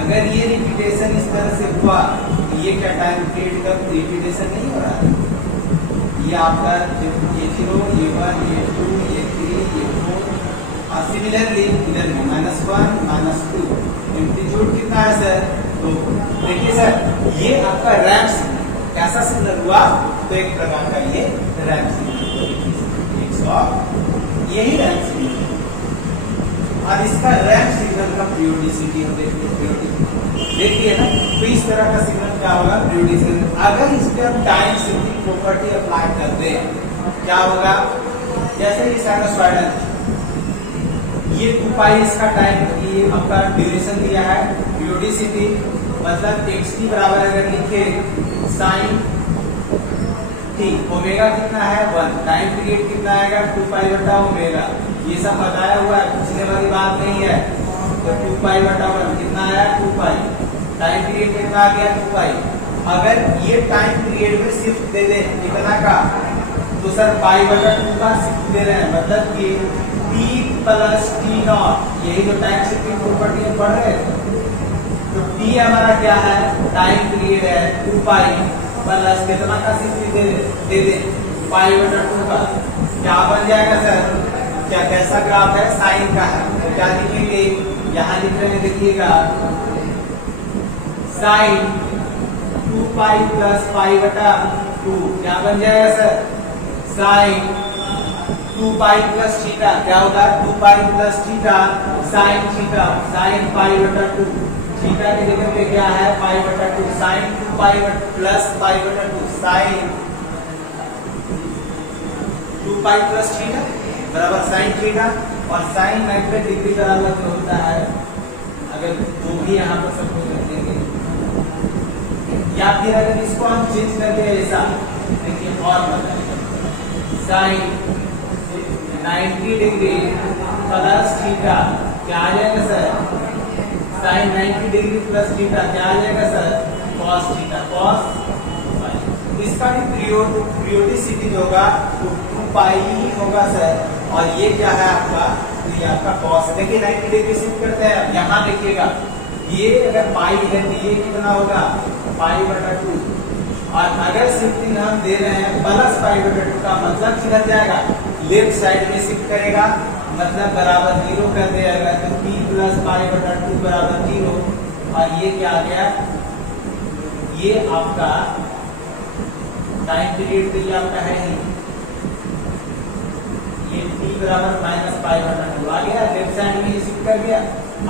अगर ये रिपीटेशन इस तरह से हुआ, ये क्या टाइम पीरियड का रिपीटेशन नहीं हो रहा है? ये आपका ये 0, ये 1, ये 2, ये 3, ये 4, और सिमिलरली इधर में -1, -2। एम्पलीट्यूड कितना है सर? तो देखिए सर ये आपका रैंप सिग्नल कैसा सिग्नल हुआ? तो एक प्रकार का ये रैंप सिग्नल, यही रैंप सिग्नल। और इसका रैंप सिग्नल का पीरियोडिसिटी हम देखिए ना, तो इस तरह का सिग्नल क्या होगा? पीरियोडिसिटी। अगर इस पे हम टाइम शिफ्टिंग प्रॉपर्टी अप्लाई करते हैं क्या होगा? जैसे ये साइनोसॉइडल, ये 2 पाई इसका टाइम, ये आपका ड्यूरेशन दिया है, पीरियोडिसिटी मतलब xt बराबर अगर लिखे साइन t, ओमेगा कितना है? 1। टाइम पीरियड कितना आएगा? 2 पाई बटा ओमेगा। ये सब बताया हुआ है, पूछने वाली बात नहीं है। तो 2 पाई बटा 1 कितना आया? 2 पाई। टाइम पीरियड कितना आ गया? 2 पाई। अगर ये टाइम पीरियड में शिफ्ट दे दें कितना का? तो सर पाई बटा 2 का शिफ्ट दे रहे हैं, मतलब कि t + t0, यही जो टाइम शिफ्टिंग प्रॉपर्टी हम पढ़ रहे हैं। तो t हमारा क्या है? टाइम पीरियड है 2 पाई प्लस कितना का शिफ्ट दे दे पाई बटा 2 का, क्या बन जाएगा सर? क्या कैसा ग्राफ है, साइन का है। तो क्या लिखेंगे, यहाँ लिख रहे हैं, देखिएगा साइन 2 पाई प्लस पाई बटा 2 क्या बन जाएगा sir, sine 2 pi plus theta क्या होगा, 2 pi plus theta sine theta, sine pi बटा 2, थीटा की जगह पे क्या है पाई बटा 2, साइन 2 पाई प्लस पाई बटा 2, साइन 2 पाई प्लस थीटा बराबर साइन थीटा। और साइन 90 डिग्री बराबर जो होता है, अगर वो भी यहाँ पर सब कुछ रख देंगे, या फिर अगर इसको हम चेंज कर दे ऐसा, देखिए और बताइए, साइन 90 डिग्री प्लस थीटा क्या आ जाएगा sir, sine 90 degree plus theta क्या आ जाएगा सर, कॉस थीटा, कॉस। इसका भी पीरियोडिसिटी जो होगा वो 2 पाई ही होगा सर, और ये क्या है आपका, तो ये आपका कॉस। देखिए 90 डिग्री शिफ्ट करते हैं, यहाँ देखिएगा ये अगर पाई है तो ये कितना होगा, पाई बटा 2, और अगर शिफ्टिंग हम दे रहे हैं प्लस पाई बटा 2 का मतलब किधर जाएगा, लेफ्ट साइड में शिफ्ट करेगा, मतलब बराबर 0 कर देगा, तो p प्लस पाई बटा 2 बराबर 0। और ये क्या आ गया, ये आपका टाइम पीरियड तो ये आपका है ही, ये t बराबर माइनस पाई बटा 2 आ गया, लेफ्ट साइड में शिफ्ट कर दिया।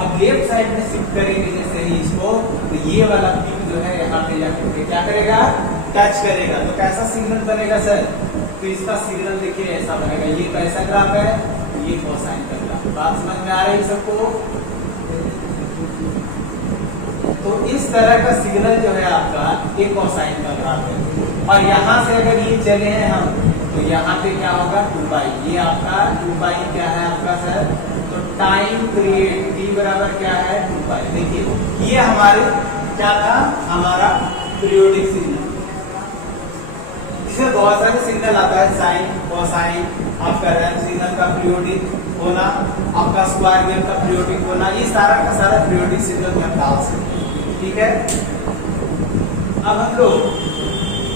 अब लेफ्ट साइड में शिफ्ट करेंगे जैसे ही इसको, तो ये वाला p जो है यहाँ पे जाकर क्या करेगा, टच करेगा, तो कैसा सिग्नल बनेगा सर, तो इसका सिग्नल देखिए ऐसा बनेगा, ये कैसा ग्राफ है, ये कोसाइन का ग्राफ। बात समझ में आ रही है सबको। तो इस तरह का सिग्नल जो है आपका एक कोसाइन का ग्राफ है। और यहाँ से अगर ये चले हैं हम, तो यहाँ पे क्या होगा 2 पाई, ये आपका 2 पाई क्या है आपका सर, तो टाइम पीरियड t बराबर क्या है 2 पाई। देखिए ये हमारे क्या था, हमारा पीरियोडिक सिग्नल। इसमें बहुत सारे सिग्नल आता है, साइन, कोसाइन, आपका रैंप सिग्नल का पीरियोडिक होना, आपका स्क्वायर वेव का पीरियोडिक होना, ये सारा का सारा पीरियोडिक सिग्नल में डाल सकते हैं। ठीक है, अब हम लोग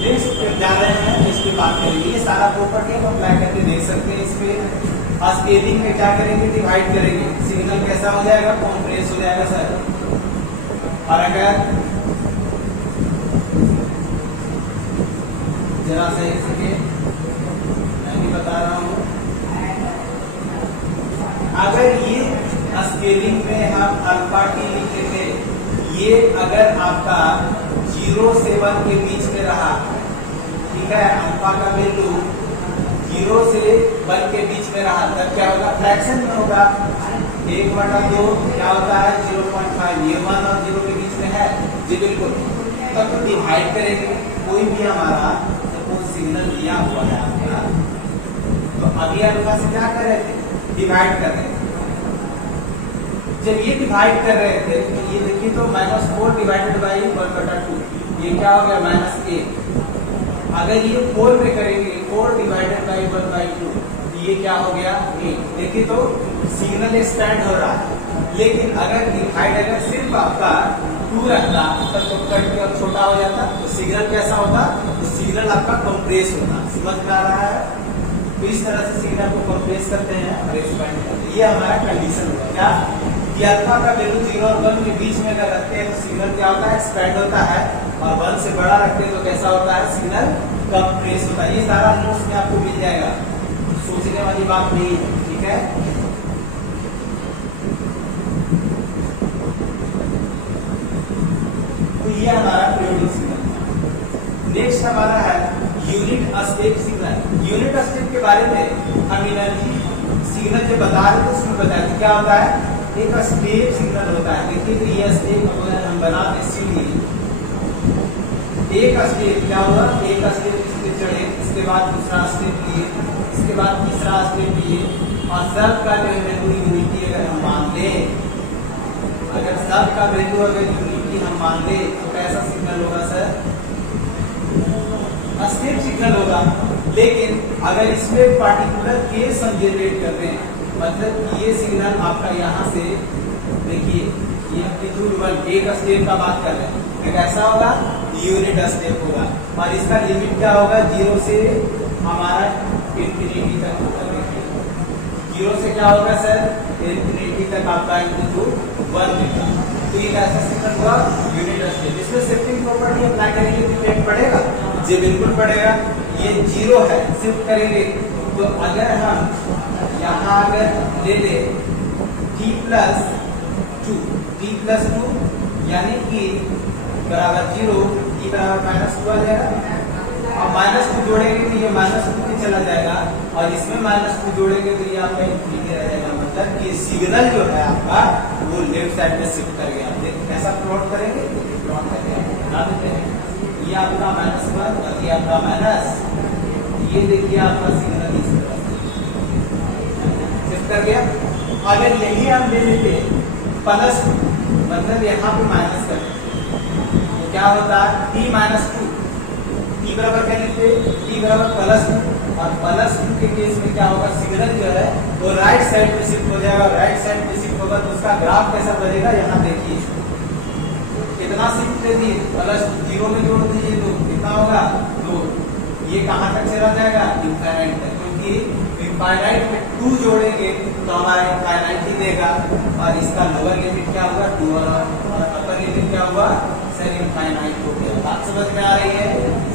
नेक्स्ट जा रहे हैं, इस पे बात करेंगे। ये सारा प्रॉपर्टी हम अप्लाई करके देख सकते हैं। इस पे स्केलिंग में क्या करेंगे, डिवाइड करेंगे, सिग्नल कैसा हो जाएगा, कॉम्प्रेस हो जाएगा सर। और अगर जरा सही सके मैं भी बता रहा हूँ, अगर ये स्केलिंग में हम अल्फा टी लिखते थे, ये अगर आपका 0 से 1 के बीच में रहा, ठीक है, अल्फा का वैल्यू 0 से 1 के बीच में रहा, तब क्या होगा, फ्रैक्शन में होगा, 1/2 क्या होता है 0.5, ये 1 और 0 के बीच में है जी, बिल्कुल। तब तो डिवाइड करेंगे, कोई भी हमारा सपोज सिग्नल दिया हुआ है आपका, तो अभी अल्फा से क्या कर रहे थे, डिवाइड कर रहे थे। जब ये डिवाइड कर रहे थे तो ये देखिए, तो -4 डिवाइडेड बाई 1/2, ये क्या हो गया -1। अगर ये 4 में करेंगे, 4 डिवाइडेड बाई 1/2, ये क्या हो गया 8। देखिए तो सिग्नल एक्सपेंड हो रहा है, लेकिन अगर डिवाइड अगर सिर्फ आपका 2 रखता तब तो कट के छोटा हो जाता, तो सिग्नल कैसा होता, तो सिग्नल आपका कंप्रेस होता। समझ में आ रहा है, तो इस तरह से सिग्नल को कंप्रेस करते हैं और एक्सपेंड करते हैं। ये हमारा कंडीशन होता है क्या, कि अल्फा का वैल्यू 0 और 1 के बीच में अगर रखते हैं तो सिग्नल क्या होता है, एक्सपेंड होता है, और 1 से बड़ा रखते हैं तो कैसा होता है, सिग्नल कंप्रेस होता है। ये सारा नोट्स में आपको मिल जाएगा, सोचने वाली बात नहीं है। ठीक है, तो ये हमारा पीरियोडिक सिग्नल। नेक्स्ट हमारा है unit step signal. Unit step के बारे में हम एनर्जी सिग्नल जो बता रहे थे उसमें बताया था क्या होता है, एक स्टेप सिग्नल होता है। देखिए तो ये स्टेप अगर हम बनाते सीढ़ी, एक स्टेप क्या होगा, एक स्टेप इस पे चढ़े, इसके बाद दूसरा स्टेप लिए, इसके बाद तीसरा स्टेप लिए, और सब का जो है यूनिटी अगर हम मान ले, अगर सब का वैल्यू अगर यूनिटी हम मान ले तो कैसा सिग्नल होगा सर, स्टेप सिग्नल होगा। लेकिन अगर इसमें पार्टिकुलर केस हम जनरेट करते हैं, मतलब ये सिग्नल आपका यहाँ से देखिए, ये एम्पलीट्यूड 1 एक स्टेप का बात कर रहे हैं, तो कैसा होगा, यूनिट स्टेप होगा। और इसका लिमिट क्या होगा, 0 से हमारा इंफिनिटी तक होगा। देखिए जीरो से क्या होगा सर, इंफिनिटी तक आपका एम्पलीट्यूड 1 देगा। तो ये कैसा सिग्नल हुआ, यूनिट स्टेप। इसमें शिफ्टिंग प्रॉपर्टी अप्लाई करेंगे तो इफेक्ट पड़ेगा, जी बिल्कुल पड़ेगा। ये जीरो है, शिफ्ट करेंगे तो अगर हम यहाँ अगर ले ले t प्लस टू यानी कि बराबर जीरो, t बराबर -2 आ जाएगा। अब -2 जोड़ेंगे तो ये -2 पे चला जाएगा और इसमें -2 जोड़ेंगे तो ये आपका इंफिनिटी रह जाएगा। मतलब कि सिग्नल जो है आपका वो लेफ्ट साइड में शिफ्ट कर गया। देखिए कैसा प्लॉट करेंगे, प्लॉट करके बता देते हैं। ये आपका -1 और ये आपका माइनस, ये देखिए आपका सिग्नल इस तरह शिफ्ट कर गया। अगर यही हम ले लेते +2, मतलब यहाँ पे माइनस कर तो क्या होता है, t-2, t बराबर क्या लिखते, t बराबर +2 और +2 के केस में क्या होगा, सिग्नल जो है वो राइट साइड में शिफ्ट हो जाएगा। राइट साइड में शिफ्ट होगा तो उसका ग्राफ कैसा बनेगा, यहाँ देखिए कितना शिफ्ट दे दिए, +0 में जोड़ दीजिए तो कितना होगा 2। ये कहाँ तक चला जाएगा, इनफाइनाइट तक, क्योंकि इनफाइनाइट में 2 जोड़ेंगे तो हमारा इनफाइनाइट ही देगा। और इसका लोअर लिमिट क्या होगा 2 और अपर लिमिट क्या होगा सर, इनफाइनाइट हो गया। बात समझ में आ रही है,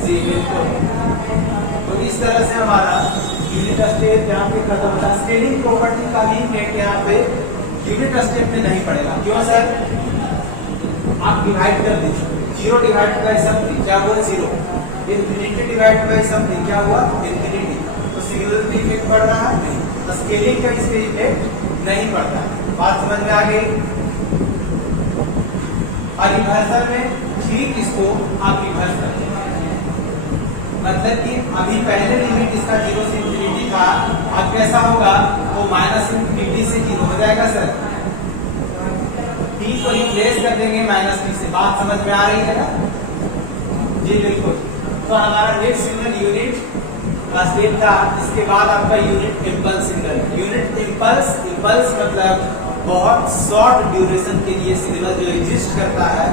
जी बिल्कुल। तो इस तरह से हमारा यूनिट स्टेप यहाँ पे खत्म होता है। स्केलिंग प्रॉपर्टी का भी इफेक्ट यहाँ पे यूनिट स्टेप में नहीं पड़ेगा। क्यों सर, आप डिवाइड कर दीजिए, 0 डिवाइड बाय समथिंग क्या हुआ 0, इंफिनिटी डिवाइड बाय समथिंग क्या हुआ इंफिनिटी। तो सिग्नल पे इफेक्ट पड़ रहा है नहीं, तो स्केलिंग का इस पे इफेक्ट नहीं पड़ता। बात समझ में आ गई। और रिवर्सल में ठीक इसको आप रिवर्स करते हैं, मतलब कि अभी पहले लिमिट इसका 0 से इंफिनिटी था, अब कैसा होगा वो -इंफिनिटी से 0 हो जाएगा सर। t को रिप्लेस कर देंगे -t से। बात समझ में आ रही है ना, जी बिल्कुल। तो हमारा नेक्स्ट सिग्नल यूनिट का स्टेप था। इसके बाद आपका unit impulse signal. Unit impulse मतलब बहुत शॉर्ट ड्यूरेशन के लिए सिग्नल जो एग्जिस्ट करता है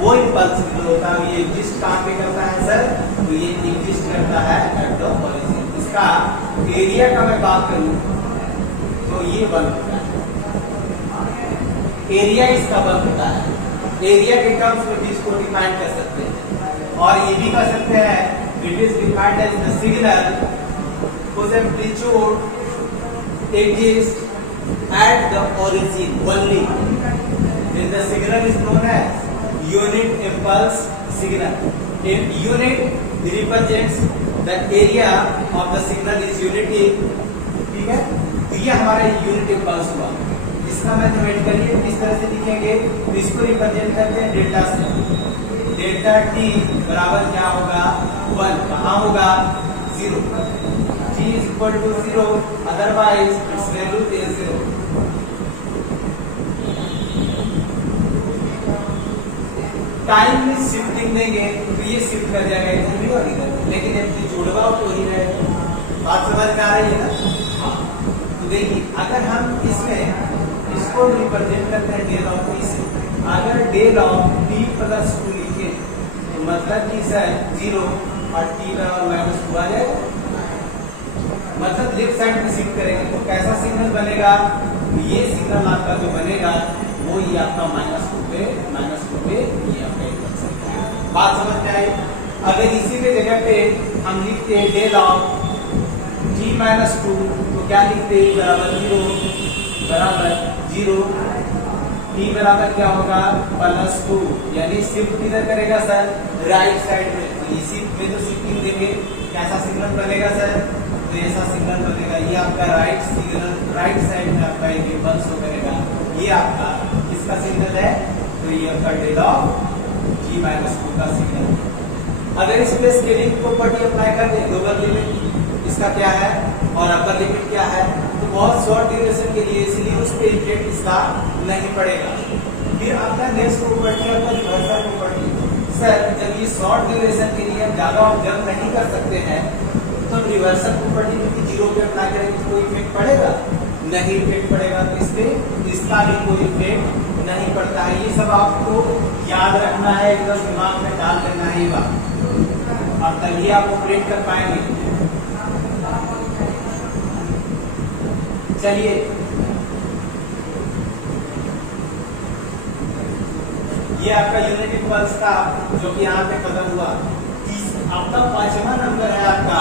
वो इम्पल्स सिग्नल होता है। ये एग्जिस्ट कहाँ पे करता है सर, तो ये एग्जिस्ट करता है एट द ओरिजिन। इसका एरिया का मैं बात करूं तो ये 1 होता है, एरिया इसका 1 होता है। एरिया के टर्म्स में भी इसको डिफाइन कर सकते हैं और ये भी कर सकते हैं, it is defined as the signal whose amplitude exists at the origin only, then the signal is known as unit impulse signal. If unit represents the area of the signal is unity, ठीक है। तो ये हमारा unit impulse हुआ। इसका mathematically किस तरह से लिखेंगे, तो इसको रिप्रेजेंट करते हैं डेल्टा से। डेल्टा t बराबर क्या होगा 1, कहाँ होगा 0, t is equal to 0, otherwise its value is 0। Time में शिफ्टिंग देंगे तो ये शिफ्ट कर जाएगा इधर भी और इधर, लेकिन एम्पलीट्यूड तो ही रहेगा। बात समझ में आ रही है ना, हाँ। तो देखिए अगर हम इसमें इसको रिप्रेजेंट करते हैं डेल ऑफ टी से, अगर डेल ऑफ t + 2 लिखे तो मतलब कि सर 0 और t बराबर -2 आ जाएगा। मतलब लेफ्ट साइड में शिफ्ट करेंगे तो कैसा सिग्नल बनेगा, ये सिग्नल आपका जो बनेगा वो ये आपका -2 पे ये आपका बात समझ में आई। अगर इसी के जगह पे हम लिखते हैं डेल ऑफ t - 2 तो क्या लिखते हैं बराबर 0 t बराबर क्या होगा +2, यानी शिफ्ट किधर करेगा सर, राइट साइड में। तो इसी में तो शिफ्टिंग देंगे, कैसा सिग्नल बनेगा सर, तो ऐसा सिग्नल बनेगा। ये आपका राइट साइड में आपका एक इम्पल्स हो करेगा। ये आपका किसका सिग्नल है, तो ये आपका डेल ऑफ t - 2 का सिग्नल। अगर इस पे स्केलिंग प्रॉपर्टी अप्लाई कर दें, लोअर लिमिट इसका क्या है और अपर लिमिट क्या है, तो बहुत शॉर्ट ड्यूरेशन के लिए, इसलिए उस पे इफेक्ट इसका नहीं पड़ेगा। फिर आपका नेक्स्ट प्रॉपर्टी आपका रिवर्सल प्रॉपर्टी। सर जब ये शॉर्ट ड्यूरेशन के लिए हम ज्यादा ऑब्जर्व नहीं कर सकते हैं तो रिवर्सल प्रॉपर्टी में 0 पे अप्लाई करेंगे तो कोई इफेक्ट पड़ेगा नहीं, इफेक्ट पड़ेगा तो इस पे इसका भी कोई इफेक्ट नहीं पड़ता है। ये सब आपको याद रखना है, एकदम दिमाग में डाल देना है ये बात, और तभी आप ऑपरेट कर पाएंगे। चलिए ये आपका यूनिट इम्पल्स था जो कि यहाँ पे खत्म हुआ। आपका 5वां नंबर है आपका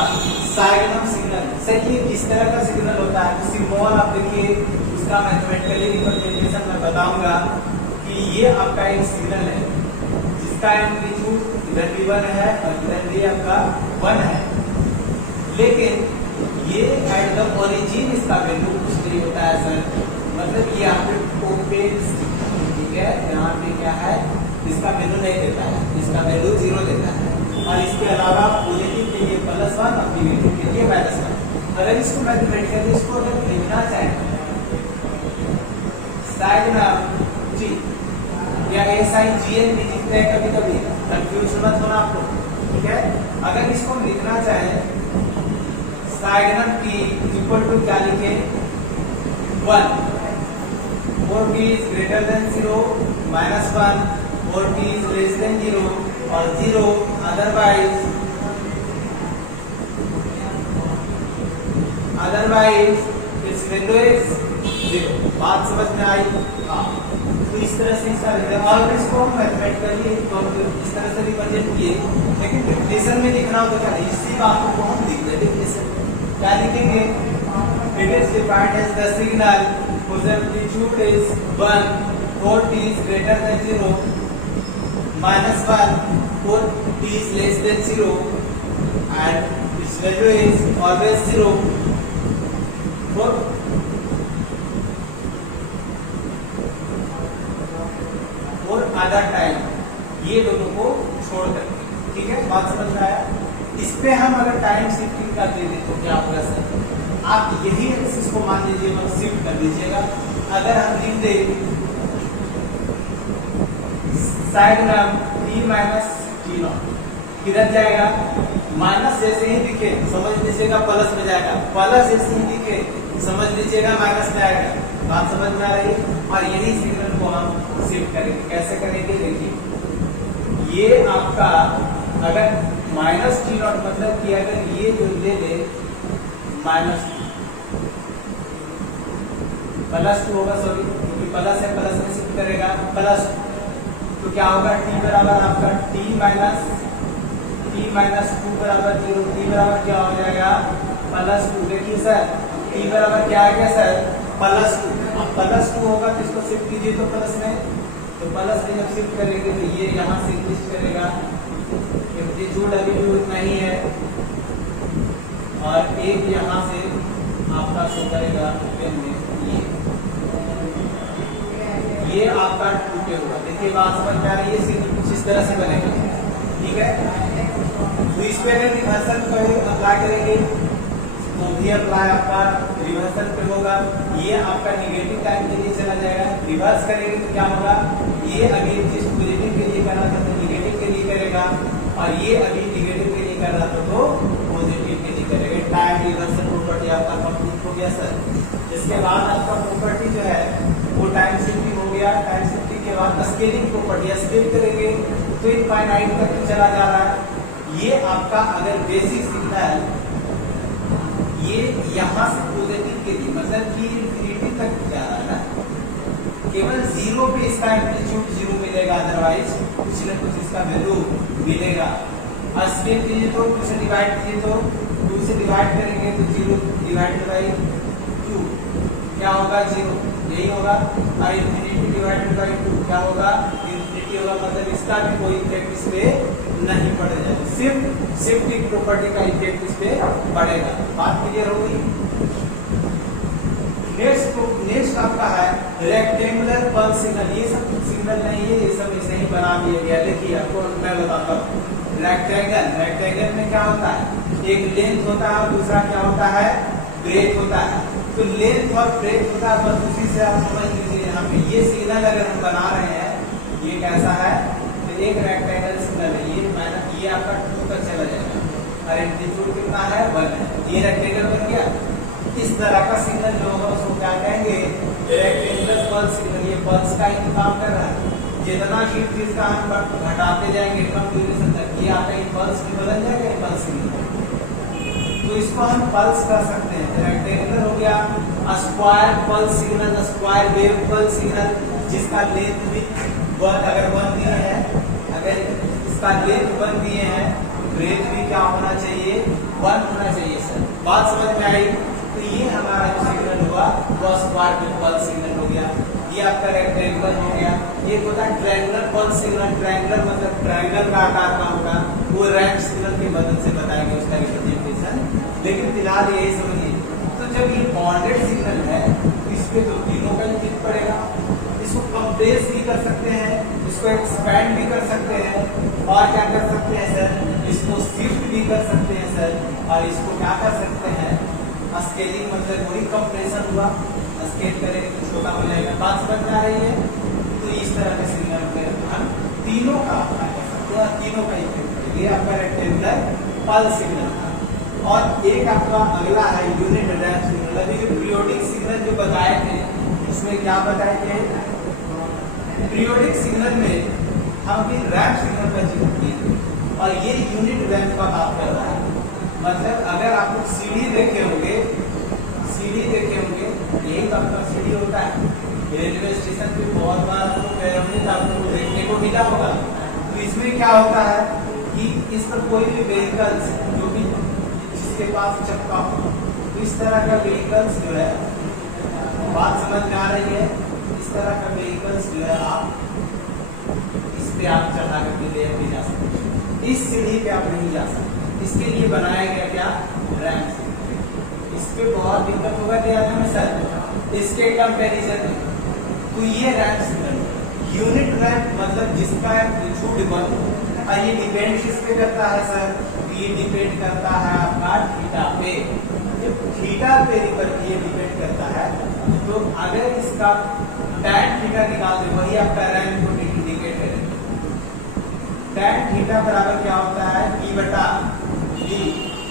साइगनम सिग्नल। सही है, किस तरह का सिग्नल होता है तो सिंबल आप देखिए, उसका मैथमेटिकली रिप्रेजेंटेशन मैं बताऊंगा कि ये आपका एक सिग्नल है जिसका एम्पलीट्यूड इधर भी 1 है और इधर भी आपका 1 है, लेकिन ये एट द ओरिजिन इसका वैल्यू कुछ नहीं होता है सर। मतलब ये यहाँ पे ओपन, ठीक है, यहाँ पे क्या है, इसका वैल्यू नहीं देता है, इसका वैल्यू 0 देता है। और इसके अलावा पॉजिटिव के लिए +1 और नेगेटिव के लिए -1। अगर इसको मैथमेटिकली इसको अगर लिखना चाहें साइगनम जी या SIGN भी लिखते हैं कभी कभी, कंफ्यूज मत होना आपको, ठीक है। अगर इसको लिखना चाहें साइगनम T इक्वल टू क्या लिखे 1, 4t is greater than 0, -1, 4t is less than 0 और 0 otherwise its value is 0। बात समझ में आई? हाँ, तो इस तरह से इसका और इसको मैथमेटिकली इस तरह से रिप्रेजेंट किए, लेकिन डिफिनेशन में लिखना हो तो क्या इसी बात को हम लिख दें। डिफिनेशन क्या लिखेंगे? It is defined as the signal whose amplitude is 1, 4t is greater than 0, -1, 4t is less than 0 and its value is always 0 for other time। ये दोनों को छोड़ करके, ठीक है, बात समझ में आया? इस पे हम अगर टाइम शिफ्टिंग कर देते तो क्या होगा सर? आप यही एक्सिस को मान लीजिए और शिफ्ट कर दीजिएगा। अगर हम लिख दे साइगनम T माइनस T0 किधर जाएगा? माइनस जैसे ही दिखे समझ लीजिएगा प्लस में जाएगा, प्लस जैसे ही दिखे समझ लीजिएगा माइनस में आएगा। बात समझ में आ रही है? और यही सिग्नल को हम शिफ्ट करेंगे। कैसे करेंगे? देखिए, ये आपका अगर -T0 मतलब कि अगर ये जो ले ले +2 होगा, सॉरी क्योंकि प्लस है, प्लस में शिफ्ट करेगा +2, तो क्या होगा? T बराबर आपका T माइनस 2 बराबर 0। T बराबर क्या हो जाएगा? +2। देखिए सर, T बराबर क्या आ गया सर? +2। अब +2 होगा तो इसको शिफ्ट कीजिए तो प्लस में, तो प्लस में जब शिफ्ट करेंगे तो ये यहाँ से इंक्रीज करेगा, एम्पलीट्यूड अभी भी उतना ही है और एक यहाँ से आपका शो करेगा ये आपका टूटे हुआ। देखिए बात समझ में आ रही है? सिग्नल कुछ इस तरह से बनेगा, ठीक है। तो इस पे अगर रिवर्सल को अप्लाई करेंगे तो भी अप्लाई आपका रिवर्सल पे होगा। ये आपका नेगेटिव टाइम के लिए चला जाएगा। रिवर्स करेंगे तो क्या होगा? ये अभी जिस पॉजिटिव के लिए कर रहा था तो नेगेटिव के लिए करेगा और ये अभी नेगेटिव के लिए कर रहा था तो पॉजिटिव के लिए करेगा। टाइम रिवर्सल प्रॉपर्टी आपका कंप्लीट हो गया सर। इसके बाद आपका प्रॉपर्टी जो है वो टाइम शिफ्टिंग हो गया। टाइम शिफ्टिंग के बाद स्केलिंग प्रॉपर्टी स्केल करेंगे तो इनफाइनाइट तक चला जा रहा है। ये आपका अगर बेसिक सिग्नल ये यहाँ से पॉजिटिव के लिए मतलब कि इंफिनिटी तक जा रहा है ना, केवल 0 पे इसका एम्पलीट्यूड 0 मिलेगा, अदरवाइज कुछ न कुछ इसका वैल्यू मिलेगा। और स्केल कीजिए तो 2 से डिवाइड कीजिए तो 2 से डिवाइड करेंगे तो 0 डिवाइडेड बाई 2 क्या होगा? 0 यही होगा। और इंफिनिटी डिवाइडेड बाई 2 क्या होगा? इंफिनिटी होगा। मतलब इसका भी कोई इफेक्ट इस पे नहीं पड़ेगा, सिर्फ शिफ्टिंग प्रॉपर्टी का इफेक्ट इस पे पड़ेगा। बात क्लियर होगी? नेक्स्ट आपका है रेक्टेंगुलर पल्स सिग्नल। ये सब सिग्नल नहीं है, ये सब ऐसे ही बना दिया गया। देखिए आपको मैं बताता हूँ। रेक्टेंगल में क्या होता है? एक लेंथ होता है और दूसरा क्या होता है? ब्रेथ होता है। तो लेंथ और ब्रेथ होता है, बस उसी से आप समझ लीजिए। यहाँ पे ये सिग्नल अगर हम बना रहे हैं, ये कैसा है? तो एक रेक्टेंगल सिग्नल है, ये आपका 2 तक चला जाएगा और एम्पलीट्यूड कितना है? 1 है। ये रेक्टेंगल बन गया। इस तरह का सिग्नल जो होगा उसको क्या कहेंगे? Rectangular pulse signal. ये पल्स का इंतजाम कर रहा है। जितना शीट इसका हम घटाते जाएंगे कम ड्यूरेशन तक, ये आपका इम्पल्स भी बदल जाएगा, इम्पल्स सिग्नल। तो इसको हम पल्स कर सकते हैं। रेक्टेंगुलर हो गया, square pulse signal, square wave pulse signal जिसका लेंथ भी अगर 1 दिए हैं, अगर इसका लेंथ 1 दिए हैं, ब्रेथ भी क्या होना चाहिए, 1 होना चाहिए सर। बात समझ में आई? तो ये हमारा जो सिग्नल हुआ वो स्क्वायर वेव पल्स सिग्नल हो गया। ये आपका रेक्टेंगुलर हो गया। ये होता है ट्रायंगुलर पल्स सिग्नल। ट्रायंगुलर मतलब ट्रायंगल का आकार का होगा, वो रैंप सिग्नल की मदद से बताएंगे उसका रिप्रेजेंटेशन। लेकिन फिलहाल यही समझिए, तो जब ये बॉन्डेड सिग्नल है तो इस पे तो तीनों का इफेक्ट पड़ेगा। इसको कंप्रेस भी कर सकते हैं, इसको एक्सपैंड भी कर सकते हैं, और क्या कर सकते हैं सर, इसको शिफ्ट भी कर सकते हैं सर, और इसको क्या कर सकते हैं, स्केलिंग मतलब वही कंप्रेशन हुआ, स्केल करेंगे तो छोटा हो जाएगा। बात समझ में आ रही है? तो इस तरह के सिग्नल में हम तीनों का अप्लाई कर सकते हैं, तीनों का इफेक्ट पड़ेगा। ये आपका रेक्टेंगुलर पल्स सिग्नल था। और एक आपका अगला है यूनिट रैंप सिग्नल। अभी जो पीरियोडिक सिग्नल जो बताए थे उसमें क्या बताए थे, पीरियोडिक सिग्नल में हम भी रैंप सिग्नल का जिक्र किए, और ये यूनिट रैंप का बात कर रहा है। मतलब अगर आप लोग सीढ़ी देखे होंगे, यही तो आपका सीढ़ी होता है। रेलवे स्टेशन पे बहुत बार आप लोग गए होंगे तो आप लोग को देखने को मिला होगा। तो इसमें क्या होता है कि इस पर कोई भी व्हीकल्स जो भी जिसके पास चक्का हो, तो इस तरह का व्हीकल्स जो है, बात समझ में आ रही है, इस तरह का व्हीकल्स जो है आप इस पे आप चढ़ा करके ले भी जा सकते हैं। इस सीढ़ी पे आप नहीं जा सकते, इसके लिए बनाया गया क्या, रैंप सिग्नल। इस पे बहुत दिक्कत होगा ध्यान में सर, इसके कंपैरिजन में। तो ये रैंप सिग्नल यूनिट रैंप मतलब जिसका एम्पलीट्यूड 1 हो, और ये डिपेंड किस पे करता है सर, ये डिपेंड करता है आपका थीटा पे। जब थीटा पे ये डिपेंड करता है, तो अगर इसका टैन थीटा निकाल दे, वही आपका रैंप को इंडिकेट करेगा। टैन थीटा बराबर क्या होता है, ई बटा डी,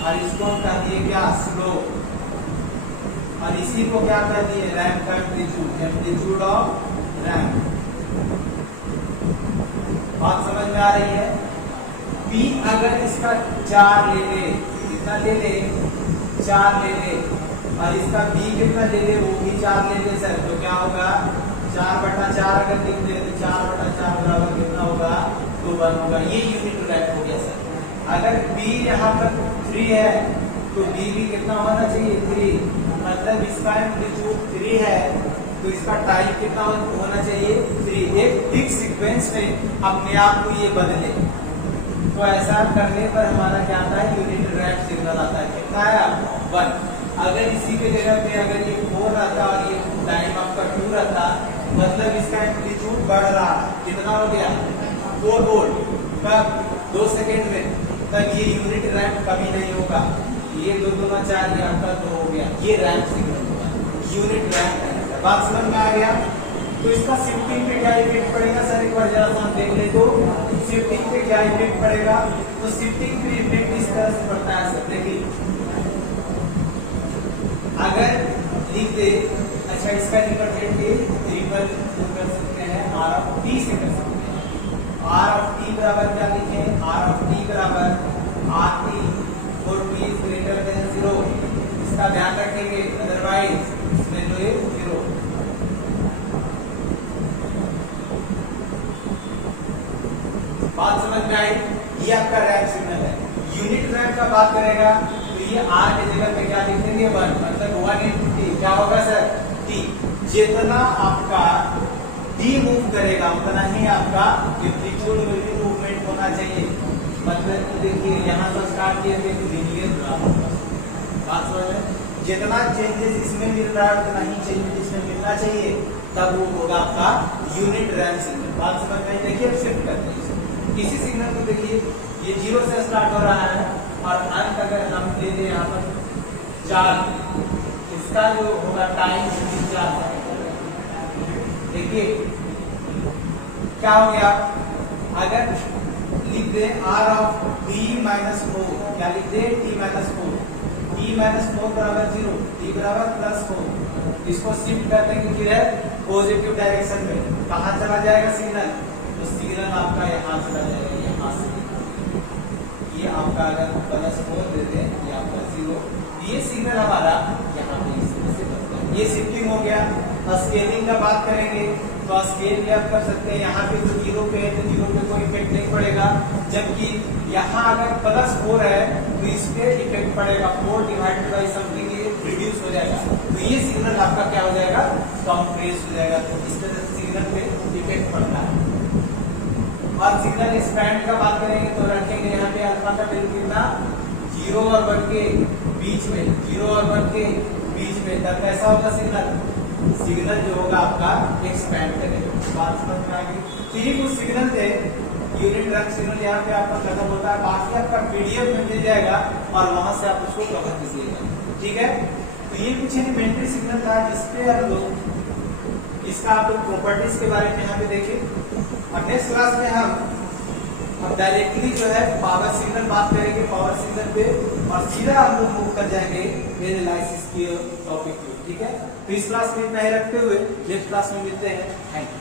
और इसको हम कह दिए क्या, स्लोप, और इसी को क्या कह दिए, रैंप का एम्पलीट्यूड, एम्पलीट्यूड ऑफ रैंप। बात समझ में आ रही है? P अगर इसका 4 ले ले, कितना ले ले, 4 ले ले, और इसका B कितना ले ले, वो भी 4 ले ले सर, तो क्या होगा, 4/4 अगर लिख दे तो 4/4 बराबर कितना होगा, 2 1 होगा। ये यूनिट रैंप हो गया सर। अगर B यहाँ पर 3 है तो B भी कितना होना चाहिए, 3, मतलब इसका एम्पलीट्यूड 3 है तो इसका टाइम कितना होना चाहिए, 3। एक फिक्स सीक्वेंस में अपने आप को ये बदले, तो ऐसा करने पर हमारा क्या आता है, यूनिट रैंप सिग्नल आता है। कितना है, 1। अगर इसी के जगह पे अगर ये 4 रहता और ये टाइम आपका 2 रहता, मतलब इसका एम्पलीट्यूड बढ़ रहा है, कितना हो गया, 4 वोल्ट, कब, 2 सेकेंड में, तब ये यूनिट रैंप कभी नहीं होगा। ये 2 2 4 ये आपका 2 हो गया, ये रैंप सिग्नल होगा, यूनिट रैंप है। बात समझ में आ गया? तो इसका शिफ्टिंग पे क्या इफेक्ट पड़ेगा सर, एक बार जरा हम देख ले, तो शिफ्टिंग पे क्या इफेक्ट पड़ेगा, तो शिफ्टिंग पे इफेक्ट इस तरह से पड़ता है सर। देखिए अगर लिख दे, अच्छा इसका रिप्रेजेंट ट्रिपल कर सकते हैं, R ऑफ t से कर सकते हैं। R ऑफ t बराबर क्या लिखे, R ऑफ t बराबर RT और t इज ग्रेटर देन 0। इसका ध्यान रखेंगे, अदरवाइज इसमें जो है 0। बात समझ में आई? ये आपका रैंप सिग्नल है। यूनिट रैंप का बात करेगा तो ये R की जगह पे क्या लिख देंगे, 1, मतलब 1 into t क्या होगा सर, t। जितना आपका d मूव करेगा उतना ही आपका एम्पलीट्यूड में भी मूवमेंट होना चाहिए। मतलब देखिए यहाँ से स्टार्ट किया गया लीनियर ग्राफ, बात समझ में, जितना चेंजेस इसमें मिल रहा है उतना ही चेंजेस इसमें मिलना चाहिए, तब वो होगा आपका यूनिट रैंप सिग्नल। बात समझ में? देखिए अब शिफ्ट करते हैं इसी सिग्नल को। देखिए ये 0 से स्टार्ट हो रहा है और अंत अगर हम ले लें यहाँ पर 4, इसका जो होगा टाइम 4 है। देखिए क्या हो गया, अगर लिख दे R ऑफ t माइनस 4, क्या लिख दे, t माइनस 4, t माइनस 4 बराबर 0, t बराबर प्लस 4। इसको शिफ्ट कर देंगे किधर, पॉजिटिव डायरेक्शन में। कहाँ चला जाएगा सिग्नल, तो सिग्नल आपका यहाँ चला जाएगा, यहाँ से। ये आपका अगर प्लस 4 दे दें आपका 0। ये सिग्नल हमारा यहाँ पे इस तरह से बनता है। ये शिफ्टिंग हो गया। स्केलिंग का बात करेंगे तो स्केल भी आप कर सकते हैं। यहाँ पे तो 0 पे है तो 0 पे कोई इफेक्ट नहीं पड़ेगा, जबकि यहाँ अगर +4 है तो इस पे इफेक्ट पड़ेगा। 4 डिवाइडेड बाई समथिंग ये रिड्यूस हो जाएगा, तो ये सिग्नल आपका क्या हो जाएगा, कंप्रेस हो जाएगा। तो इस तरह से सिग्नल पे इफेक्ट पड़ता है। और सिग्नल स्पैन का बात करेंगे तो रखेंगे यहाँ पे अल्फा का वैल्यू कितना, 0 और 1 के बीच में, 0 और 1 के बीच में, तब कैसा होगा सिग्नल जो होगा आपका एक्सपैंड करेगा। बात समझ में आ गई। तो ये कुछ सिग्नल थे, यूनिट रंग सिग्नल यहाँ पे आपका खत्म होता है। बाकी आपका पीडीएफ में मिल जाएगा और वहां से आप उसको कवर कीजिएगा, ठीक है। तो ये कुछ एलिमेंट्री सिग्नल था जिसपे हम लोग इसका आप लोग प्रॉपर्टीज के बारे में यहाँ पे देखें। और नेक्स्ट क्लास में हम डायरेक्टली जो है पावर सिग्नल बात करेंगे, पावर सिग्नल पे, और सीधा हम लोग मूव कर जाएंगे एनालिसिस के टॉपिक पे, ठीक है। तो इस क्लास में इतना ही रखते हुए नेक्स्ट क्लास में मिलते हैं। Thank you.